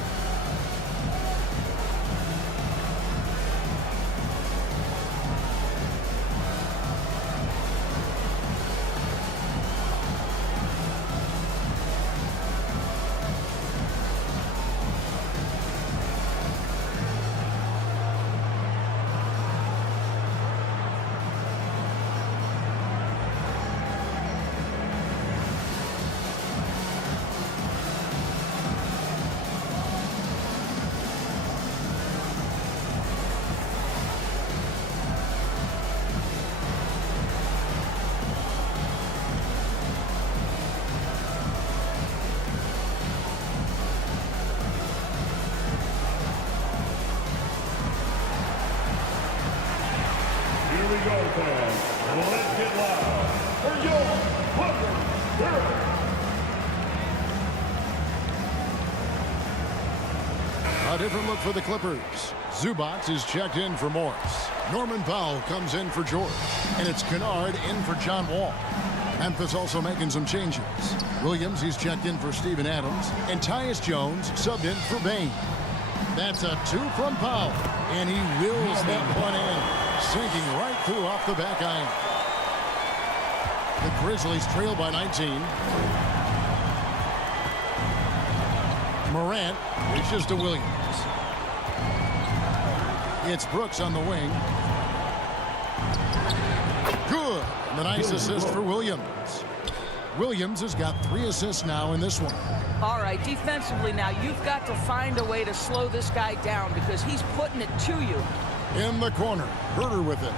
Here we go, fans. Let's get loud for your Clippers. A different look for the Clippers. Zubac is checked in for Morris. Norman Powell comes in for George. And it's Kennard in for John Wall. Memphis also making some changes. Williams, he's checked in for Steven Adams. And Tyus Jones subbed in for Bain. That's a 2 from Powell. And he wills that one in, sinking right through off the back iron. The Grizzlies trail by 19. Morant reaches to Williams. It's Brooks on the wing. Good. And a nice assist for Williams. Williams has got 3 assists now in this one. All right, defensively now, you've got to find a way to slow this guy down because he's putting it to you. In the corner, Herter with it.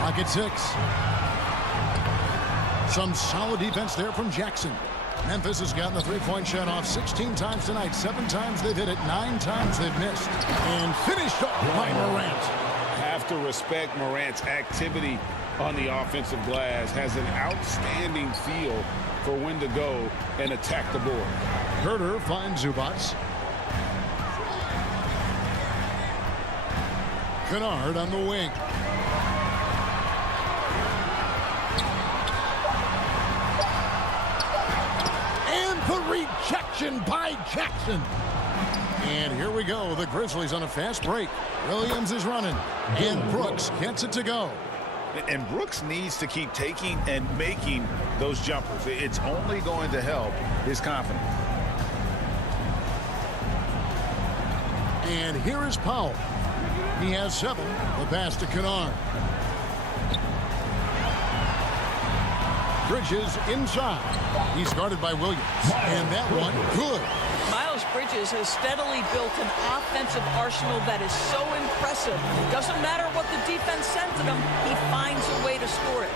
Pocket 6. Some solid defense there from Jackson. Memphis has gotten the three-point shot off 16 times tonight. 7 times they've hit it, 9 times they've missed. And finished off by Morant. Have to respect Morant's activity on the offensive glass. Has an outstanding feel for when to go and attack the board. Herter finds Zubac. Kennard on the wing. And the rejection by Jackson. And here we go. The Grizzlies on a fast break. Williams is running. And Brooks gets it to go. And Brooks needs to keep taking and making those jumpers. It's only going to help his confidence. And here is Powell. He has 7. The pass to Kennard. Bridges inside. He's guarded by Williams. And that one, good. Miles Bridges has steadily built an offensive arsenal that is so impressive. Doesn't matter what the defense sends at him, he finds a way to score it.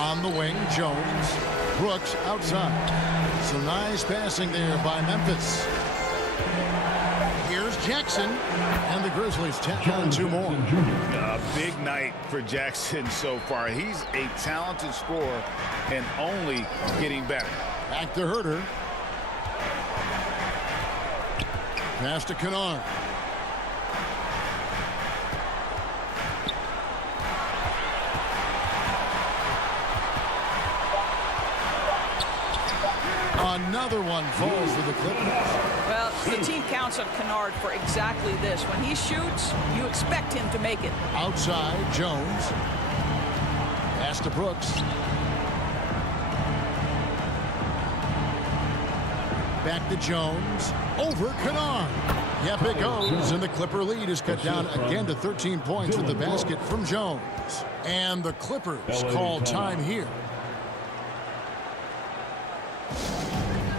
On the wing, Jones. Brooks outside. Some nice passing there by Memphis. Here's Jackson. And the Grizzlies tack on 2 more. A big night for Jackson so far. He's a talented scorer and only getting better. Back to Herter. Pass to Kennard. Another one falls for the Clippers. Well, the team counts on Kennard for exactly this. When he shoots, you expect him to make it. Outside, Jones. Pass to Brooks. Back to Jones. Over Kennard. Yep, it goes. And the Clipper lead is cut down again to 13 points with the basket from Jones. And the Clippers call time here.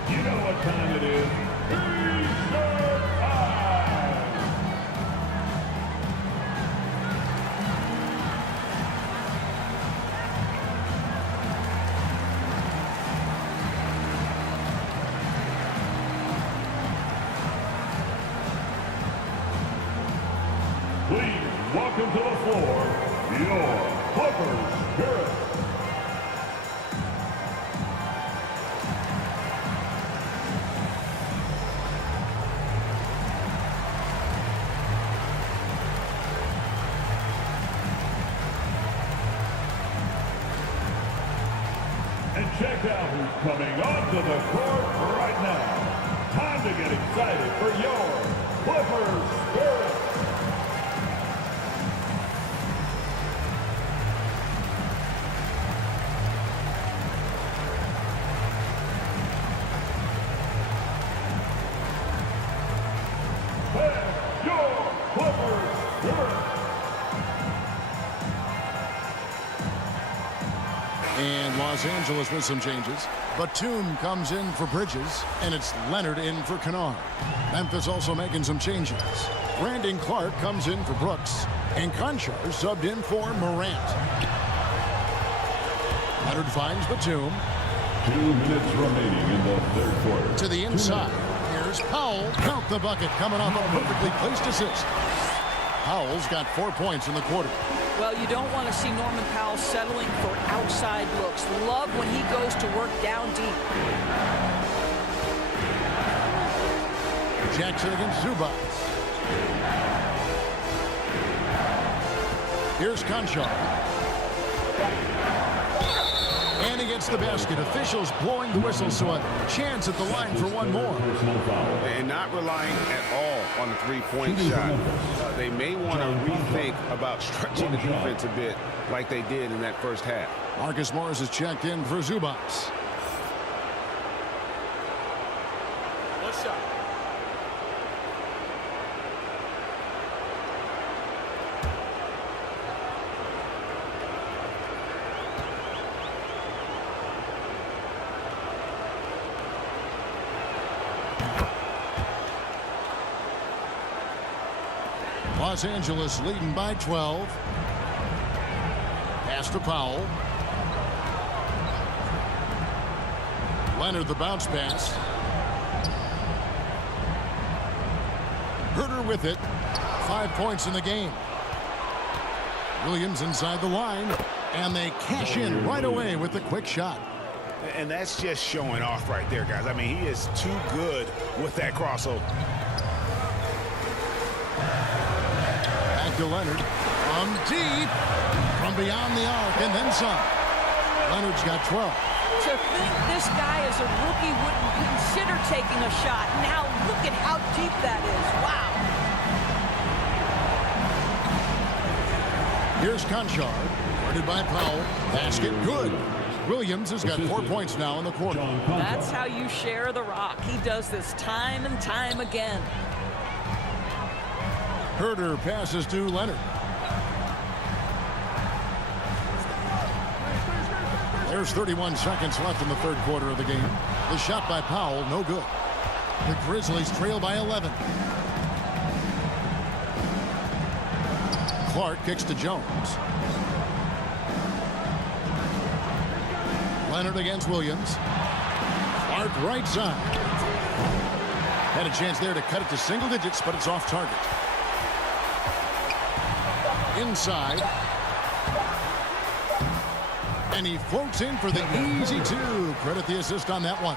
You know what time it is. Eastern time. Please welcome to the floor your Clippers Spirit. And check out who's coming onto the court right now. Time to get excited for your Clippers Spirit. And your Clippers Spirit. And Los Angeles with some changes. Batum comes in for Bridges, and it's Leonard in for Kennard. Memphis also making some changes. Brandon Clark comes in for Brooks, and Conchar subbed in for Morant. Leonard finds Batum. 2 minutes remaining in the third quarter. To the inside. Here's Powell. Count the bucket, coming off a perfectly placed assist. Powell's got 4 points in the quarter. Well, you don't want to see Norman Powell settling for outside looks. Love when he goes to work down deep. Jackson against Zubats. Here's Conchar. And he gets the basket. Officials blowing the whistle, so a chance at the line for one more. And not relying at all on the three-point shot. They may want to rethink about stretching the defense a bit like they did in that first half. Marcus Morris is checked in for Zubats. Los Angeles leading by 12. Pass to Powell. Leonard the bounce pass. Herter with it. 5 points in the game. Williams inside the line. And they cash in right away with the quick shot. And that's just showing off right there, guys. I mean, he is too good with that crossover. To Leonard from deep, from beyond the arc, and then some. Leonard's got 12. To think this guy as a rookie wouldn't consider taking a shot. Now look at how deep that is. Wow. Here's Conchar, guarded by Powell. Basket good. Williams has got 4 points now in the quarter. That's how you share the rock. He does this time and time again. Herter passes to Leonard. There's 31 seconds left in the third quarter of the game. The shot by Powell, no good. The Grizzlies trail by 11. Clark kicks to Jones. Leonard against Williams. Clark right side. Had a chance there to cut it to single digits, but it's off target. Inside. And he floats in for the easy two. Credit the assist on that one.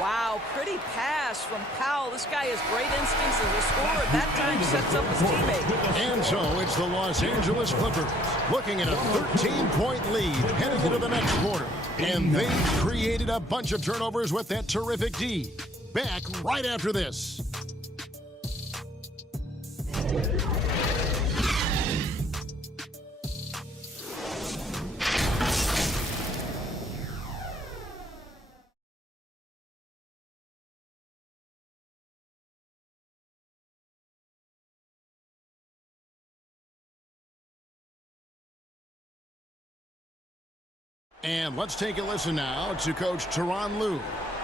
Wow, pretty pass from Powell. This guy has great instincts as a scorer. That time sets up his teammate. And so it's the Los Angeles Clippers looking at a 13-point lead heading into the next quarter. And they created a bunch of turnovers with that terrific D. Back right after this. And let's take a listen now to Coach Tyronn Lue. You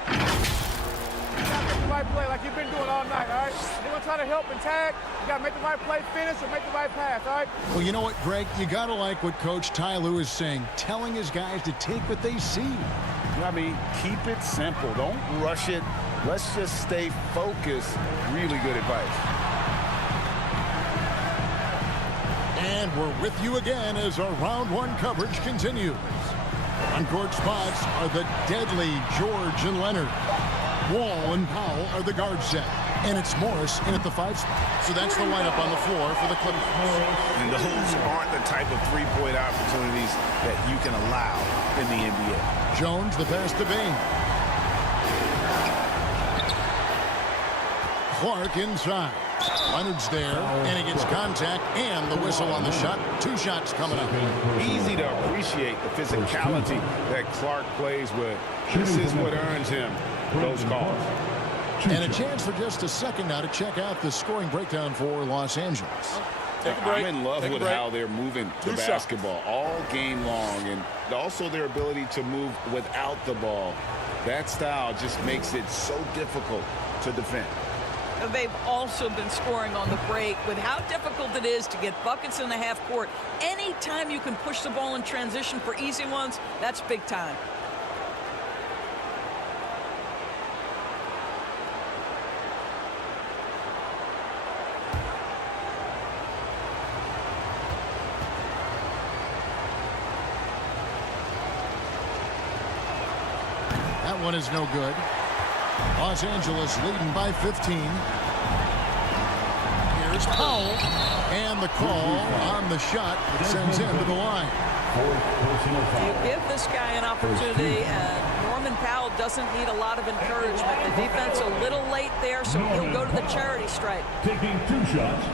gotta make the right play like you've been doing all night, all right? You're gonna try to help and tag. You gotta make the right play, finish, or make the right pass, all right? Well, you know what, Greg? You gotta like what Coach Ty Lue is saying, telling his guys to take what they see. I mean, keep it simple. Don't rush it. Let's just stay focused. Really good advice. And we're with you again as our round one coverage continues. On-court spots are the deadly George and Leonard. Wall and Powell are the guard set. And it's Morris in at the 5 spot. So that's the lineup on the floor for the Clippers. And those aren't the type of three-point opportunities that you can allow in the NBA. Jones, the pass to Bain. Clark inside. Leonard's there, and he gets contact and the whistle on the shot. 2 shots coming up. Easy to appreciate the physicality that Clark plays with. This is what earns him those calls. And a chance for just a second now to check out the scoring breakdown for Los Angeles. I'm in love with how they're moving the basketball all game long, and also their ability to move without the ball. That style just makes it so difficult to defend. They've also been scoring on the break. With how difficult it is to get buckets in the half court, anytime you can push the ball in transition for easy ones, that's big time. one is no good. Los Angeles leading by 15. Here's Powell. And the call on the shot that sends him to the line. You give this guy an opportunity, and Norman Powell doesn't need a lot of encouragement. The defense a little late there, so he'll go to the charity stripe. Taking 2 shots.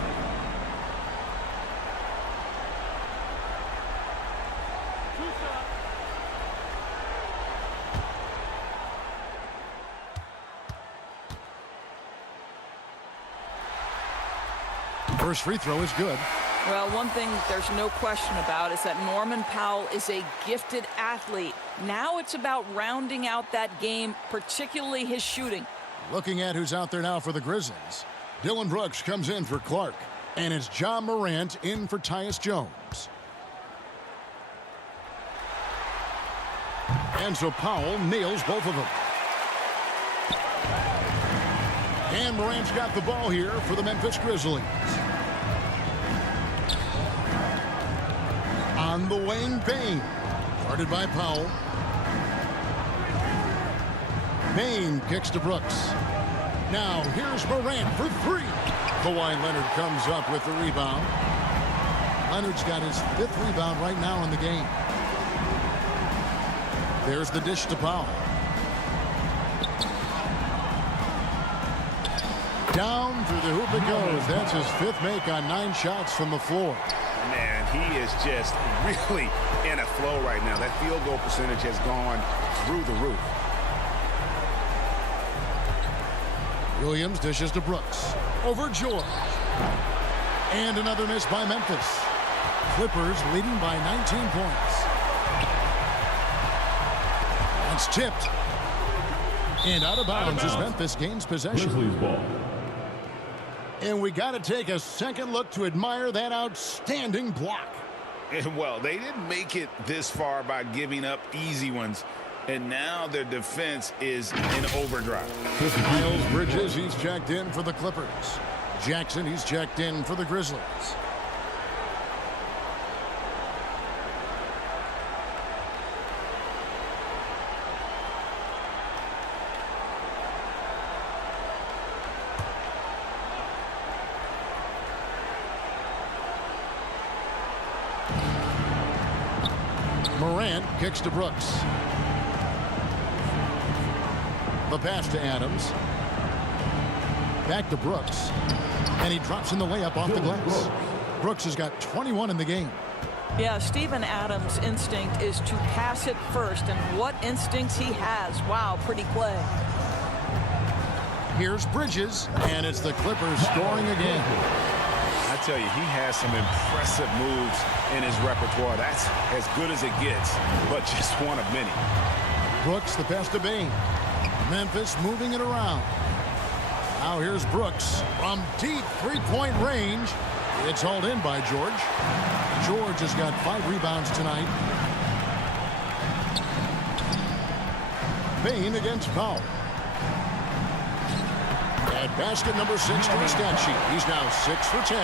First free throw is good. Well, one thing there's no question about is that Norman Powell is a gifted athlete. Now it's about rounding out that game, particularly his shooting. Looking at who's out there now for the Grizzlies. Dylan Brooks comes in for Clark. And it's John Morant in for Tyus Jones. And so Powell nails both of them. And Morant's got the ball here for the Memphis Grizzlies. On the wing, Bain. Guarded by Powell. Bain kicks to Brooks. Now here's Morant for 3. Kawhi Leonard comes up with the rebound. Leonard's got his 5th rebound right now in the game. There's the dish to Powell. Down through the hoop it goes. That's his 5th make on 9 shots from the floor. Man, he is just really in a flow right now. That field goal percentage has gone through the roof. Williams dishes to Brooks. Over George. And another miss by Memphis. Clippers leading by 19 points. That's tipped. And out of bounds as Memphis gains possession. Grizzlies ball. And we got to take a second look to admire that outstanding block. And well, they didn't make it this far by giving up easy ones. And now their defense is in overdrive. Miles Bridges, he's checked in for the Clippers. Jackson, he's checked in for the Grizzlies. Morant kicks to Brooks. The pass to Adams. Back to Brooks. And he drops in the layup off the glass. Brooks has got 21 in the game. Yeah, Steven Adams' instinct is to pass it first, and what instincts he has. Wow, pretty play. Here's Bridges, and it's the Clippers scoring again. I tell you, he has some impressive moves in his repertoire. That's as good as it gets, but just one of many. Brooks, the pass to Bain. Memphis moving it around. Now here's Brooks from deep three-point range. It's hauled in by George. George has got 5 rebounds tonight. Bain against Powell. At basket number 6 to the stat sheet. He's now 6 for 10.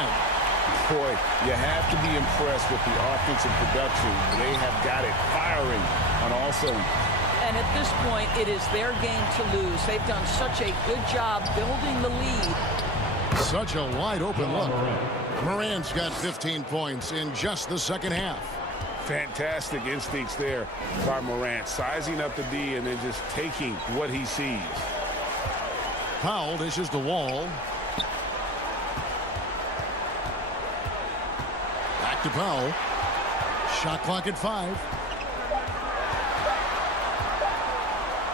Boy, you have to be impressed with the offensive production. They have got it firing on all cylinders. And at this point, it is their game to lose. They've done such a good job building the lead. Such a wide open look. Morant's got 15 points in just the second half. Fantastic instincts there by Morant, sizing up the D and then just taking what he sees. Powell dishes the Wall. Back to Powell. Shot clock at 5.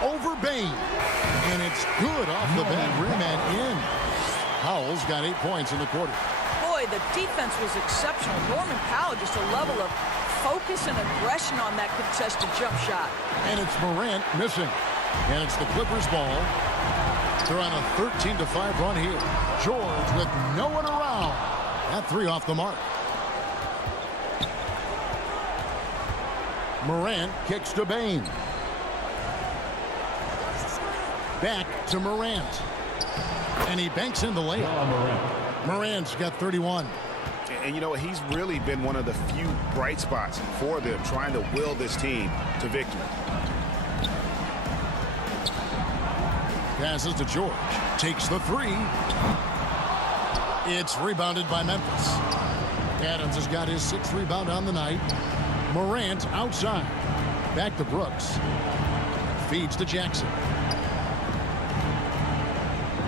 Over Bain. And it's good off the back rim and in. Powell's got 8 points in the quarter. Boy, the defense was exceptional. Norman Powell, just a level of focus and aggression on that contested jump shot. And it's Morant missing. And it's the Clippers ball. They're on a 13-5 run here. George with no one around. That 3 off the mark. Morant kicks to Bain. Back to Morant. And he banks in the layup. Morant's got 31. And you know, he's really been one of the few bright spots for them, trying to will this team to victory. passes to George. Takes the three. It's rebounded by Memphis. Adams has got his 6th rebound on the night. Morant outside. Back to Brooks. Feeds to Jackson.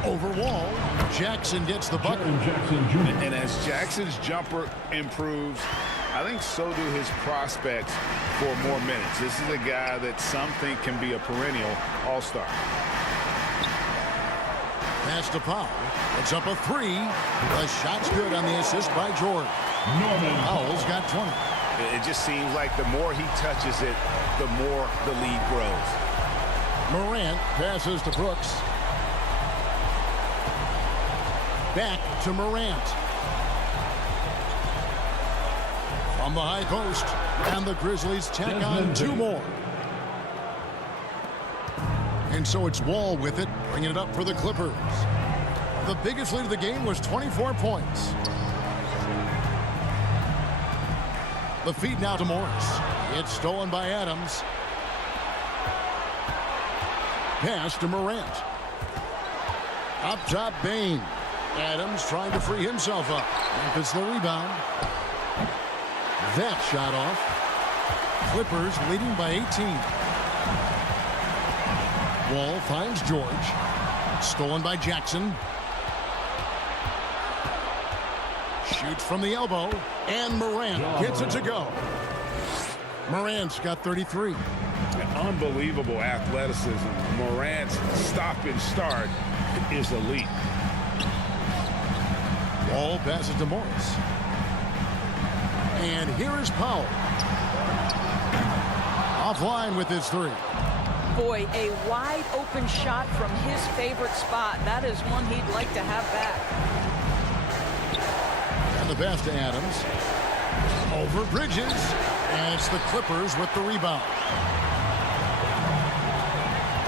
Over Wall. Jackson gets the bucket. And as Jackson's jumper improves, I think so do his prospects for more minutes. This is a guy that some think can be a perennial all-star. Pass to Powell. It's up a 3. The shot's good on the assist by George. Powell's got 20. It just seems like the more he touches it, the more the lead grows. Morant passes to Brooks. Back to Morant. From the high post. And the Grizzlies tack on 2 more. And so it's Wall with it, bringing it up for the Clippers. The biggest lead of the game was 24 points. The feed now to Morris. It's stolen by Adams. Pass to Morant. Up top, Bane. Adams trying to free himself up. Memphis the rebound. That shot off. Clippers leading by 18. Wall finds George. Stolen by Jackson. Shoots from the elbow. And Morant gets it to go. Morant's got 33. Unbelievable athleticism. Morant's stop and start is elite. Wall passes to Morris. And here is Powell. Offline with his 3. Boy, a wide open shot from his favorite spot. That is one he'd like to have back. And the pass to Adams. Over Bridges. And it's the Clippers with the rebound.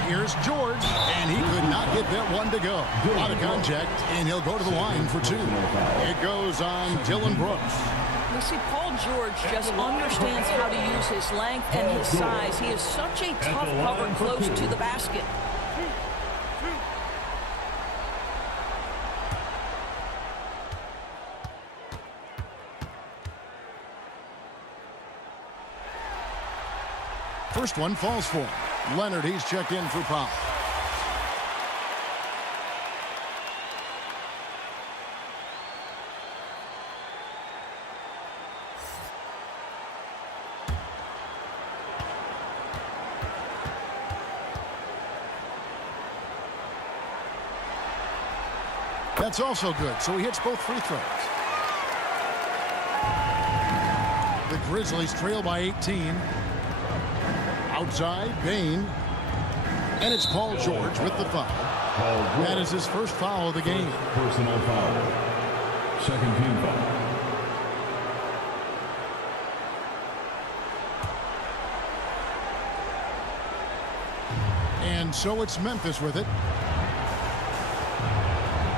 Here's George. And he could not get that one to go. Out of contact. And he'll go to the line for 2. It goes on Dylan Brooks. You see, Paul George just understands how to use his length and his size. He is such a tough cover close to the basket. First one falls for him. Leonard, he's checked in for Powell. That's also good, so he hits both free throws. The Grizzlies trail by 18. Outside, Bane. And it's Paul George with the foul. That is his first foul of the game. Personal foul. Second team foul. And so it's Memphis with it.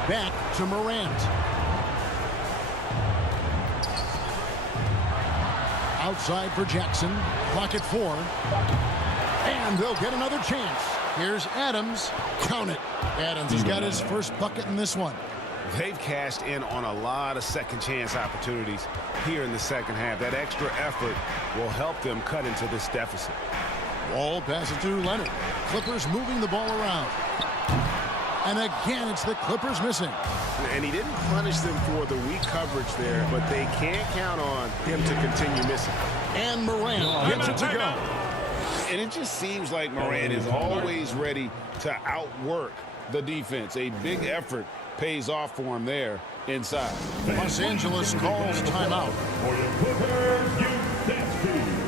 Back to Morant. Outside for Jackson. Clock at 4. And they'll get another chance. Here's Adams. Count it. Adams has got his first bucket in this one. They've cashed in on a lot of second chance opportunities here in the second half. That extra effort will help them cut into this deficit. Wall passes to Leonard. Clippers moving the ball around. And again, it's the Clippers missing. And he didn't punish them for the weak coverage there, but they can't count on him to continue missing. And Morant gets it to go. And it just seems like Morant is always ready to outwork the defense. A big effort pays off for him there inside. Los Angeles calls timeout. For the Clippers, you dance team.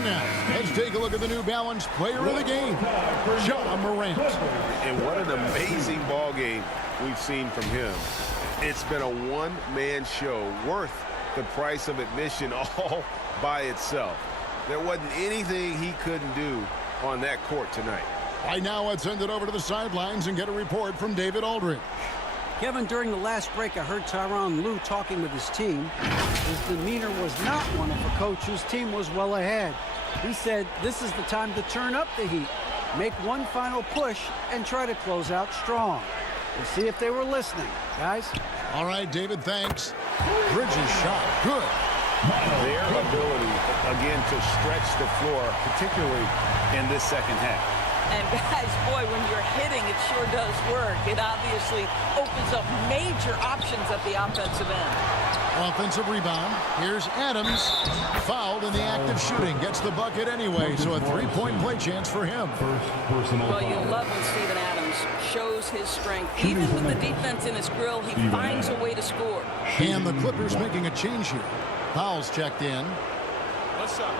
And now, let's take a look at the New Balance player of the game, John Morant. And what an amazing ball game we've seen from him. It's been a one-man show worth the price of admission all by itself. There wasn't anything he couldn't do on that court tonight. Right now, let's send it over to the sidelines and get a report from David Aldridge. Kevin, during the last break, I heard Tyronn Lue talking with his team. His demeanor was not one of a coach whose team was well ahead. He said this is the time to turn up the heat, make one final push, and try to close out strong. We'll see if they were listening, guys. All right, David, thanks. Bridges shot. Good. Their ability, again, to stretch the floor, particularly in this second half. And guys, boy, when you're hitting, it sure does work. It obviously opens up major options at the offensive end. Offensive rebound. Here's Adams. Fouled in the act of shooting. Gets the bucket anyway, so a three-point play chance for him. Well, you love when Steven Adams shows his strength. Even with the defense in his grill, he finds a way to score. And the Clippers making a change here. Powell's checked in. What's up?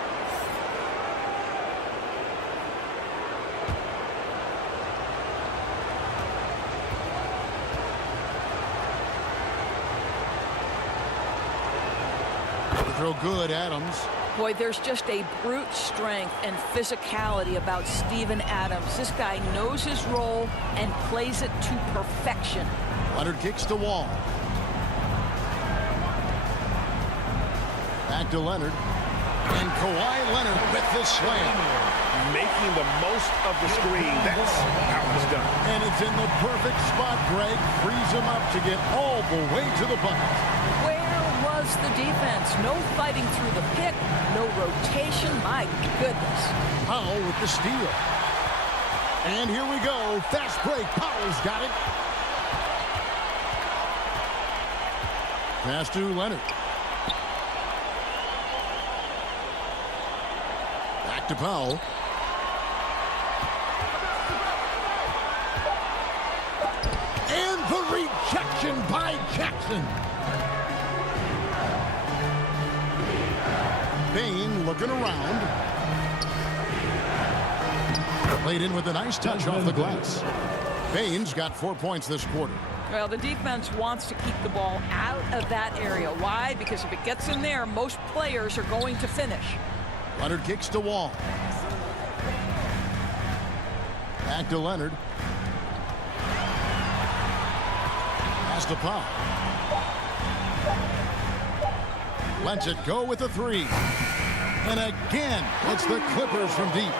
Throw good, Adams. Boy, there's just a brute strength and physicality about Steven Adams. This guy knows his role and plays it to perfection. Leonard kicks to Wall. Back to Leonard. And Kawhi Leonard with the slam. Making the most of the screen. That's how it's done. And it's in the perfect spot, Greg. Frees him up to get all the way to the bucket. Where was the defense? No fighting through the pick, no rotation. My goodness. Powell with the steal. And here we go. Fast break. Powell's got it. Pass to Leonard. Back to Powell. And the rejection by Jackson. Bain looking around. Played in with a nice touch off the glass. Bain's got 4 points this quarter. Well, the defense wants to keep the ball out of that area. Why? Because if it gets in there, most players are going to finish. Leonard kicks to Wall. Back to Leonard. Pass to Powell. Lets it go with a three. And again, it's the Clippers from deep.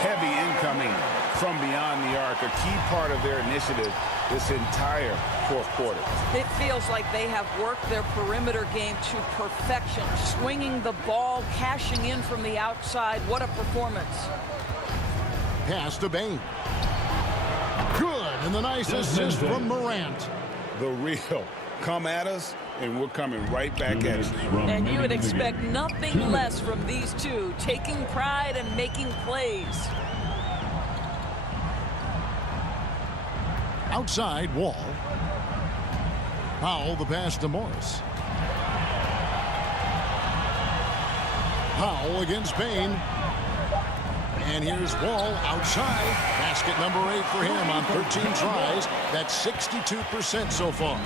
Heavy incoming from beyond the arc, a key part of their initiative this entire fourth quarter. It feels like they have worked their perimeter game to perfection, swinging the ball, cashing in from the outside. What a performance. Pass to Bain. Good, and the nice assist from Morant. The real come at us, and we're coming right back at you. And you would expect nothing less from these two, taking pride and making plays. Outside, Wall. Powell, the pass to Morris. Powell against Bain. And here's Wall outside. Basket number 8 for him on 13 tries. That's 62% so far.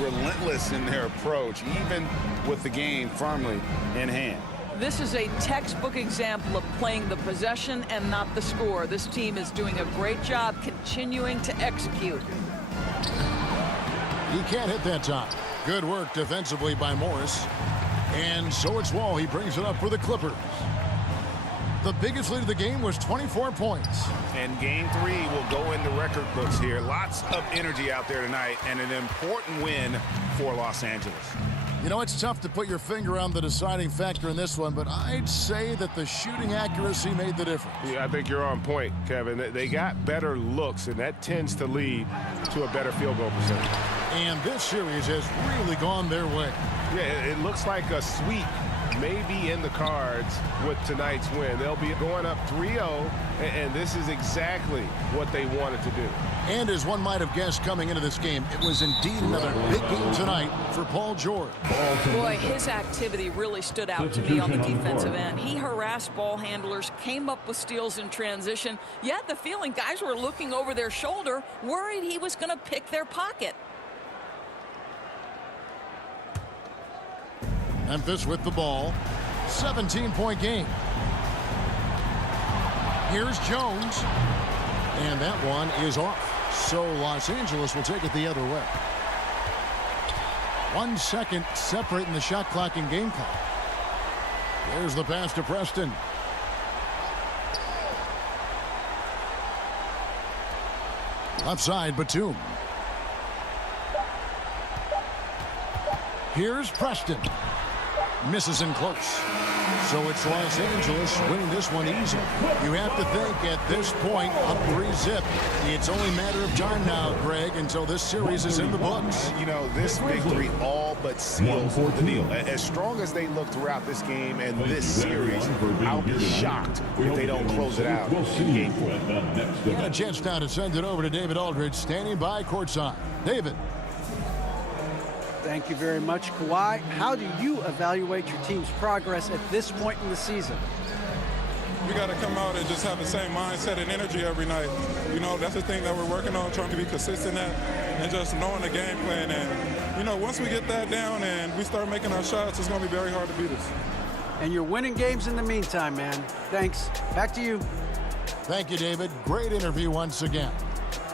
Relentless in their approach, even with the game firmly in hand. This is a textbook example of playing the possession and not the score. This team is doing a great job continuing to execute. He can't hit that time. Good work defensively by Morris. And so it's Wall. He brings it up for the Clippers. The biggest lead of the game was 24 points. And game 3 will go in the record books here. Lots of energy out there tonight and an important win for Los Angeles. You know, it's tough to put your finger on the deciding factor in this one, but I'd say that the shooting accuracy made the difference. Yeah, I think you're on point, Kevin. They got better looks, and that tends to lead to a better field goal percentage. And this series has really gone their way. Yeah, it looks like a sweep may be in the cards with tonight's win. They'll be going up 3-0, and this is exactly what they wanted to do. And as one might have guessed coming into this game, it was indeed another big game tonight for Paul George. Boy, his activity really stood out to me on the defensive end. He harassed ball handlers, came up with steals in transition. You had the feeling guys were looking over their shoulder, worried he was going to pick their pocket. Memphis with the ball. 17-point game. Here's Jones. And that one is off. So Los Angeles will take it the other way. 1 second separating the shot clock and game clock. There's the pass to Preston. Left side, Batum. Here's Preston. Misses in close. So it's Los Angeles winning this one easy. You have to think at this point, up 3-zip. It's only a matter of time now, Greg, until this series is in the books. You know, this victory all but seals the deal. As strong as they look throughout this game and this series, I'll be shocked if they don't close it out in game 4. Got a chance now to send it over to David Aldridge, standing by courtside. David. Thank you very much, Kawhi. How do you evaluate your team's progress at this point in the season? We got to come out and just have the same mindset and energy every night. You know, that's the thing that we're working on, trying to be consistent at, and just knowing the game plan. And, you know, once we get that down and we start making our shots, it's going to be very hard to beat us. And you're winning games in the meantime, man. Thanks. Back to you. Thank you, David. Great interview once again.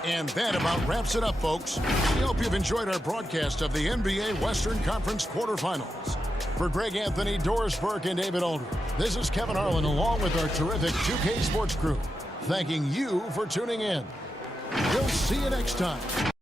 And that about wraps it up, folks. We hope you've enjoyed our broadcast of the NBA Western Conference quarterfinals. For Greg Anthony, Doris Burke, and David Aldridge, this is Kevin Harlan along with our terrific 2K Sports crew, thanking you for tuning in. We'll see you next time.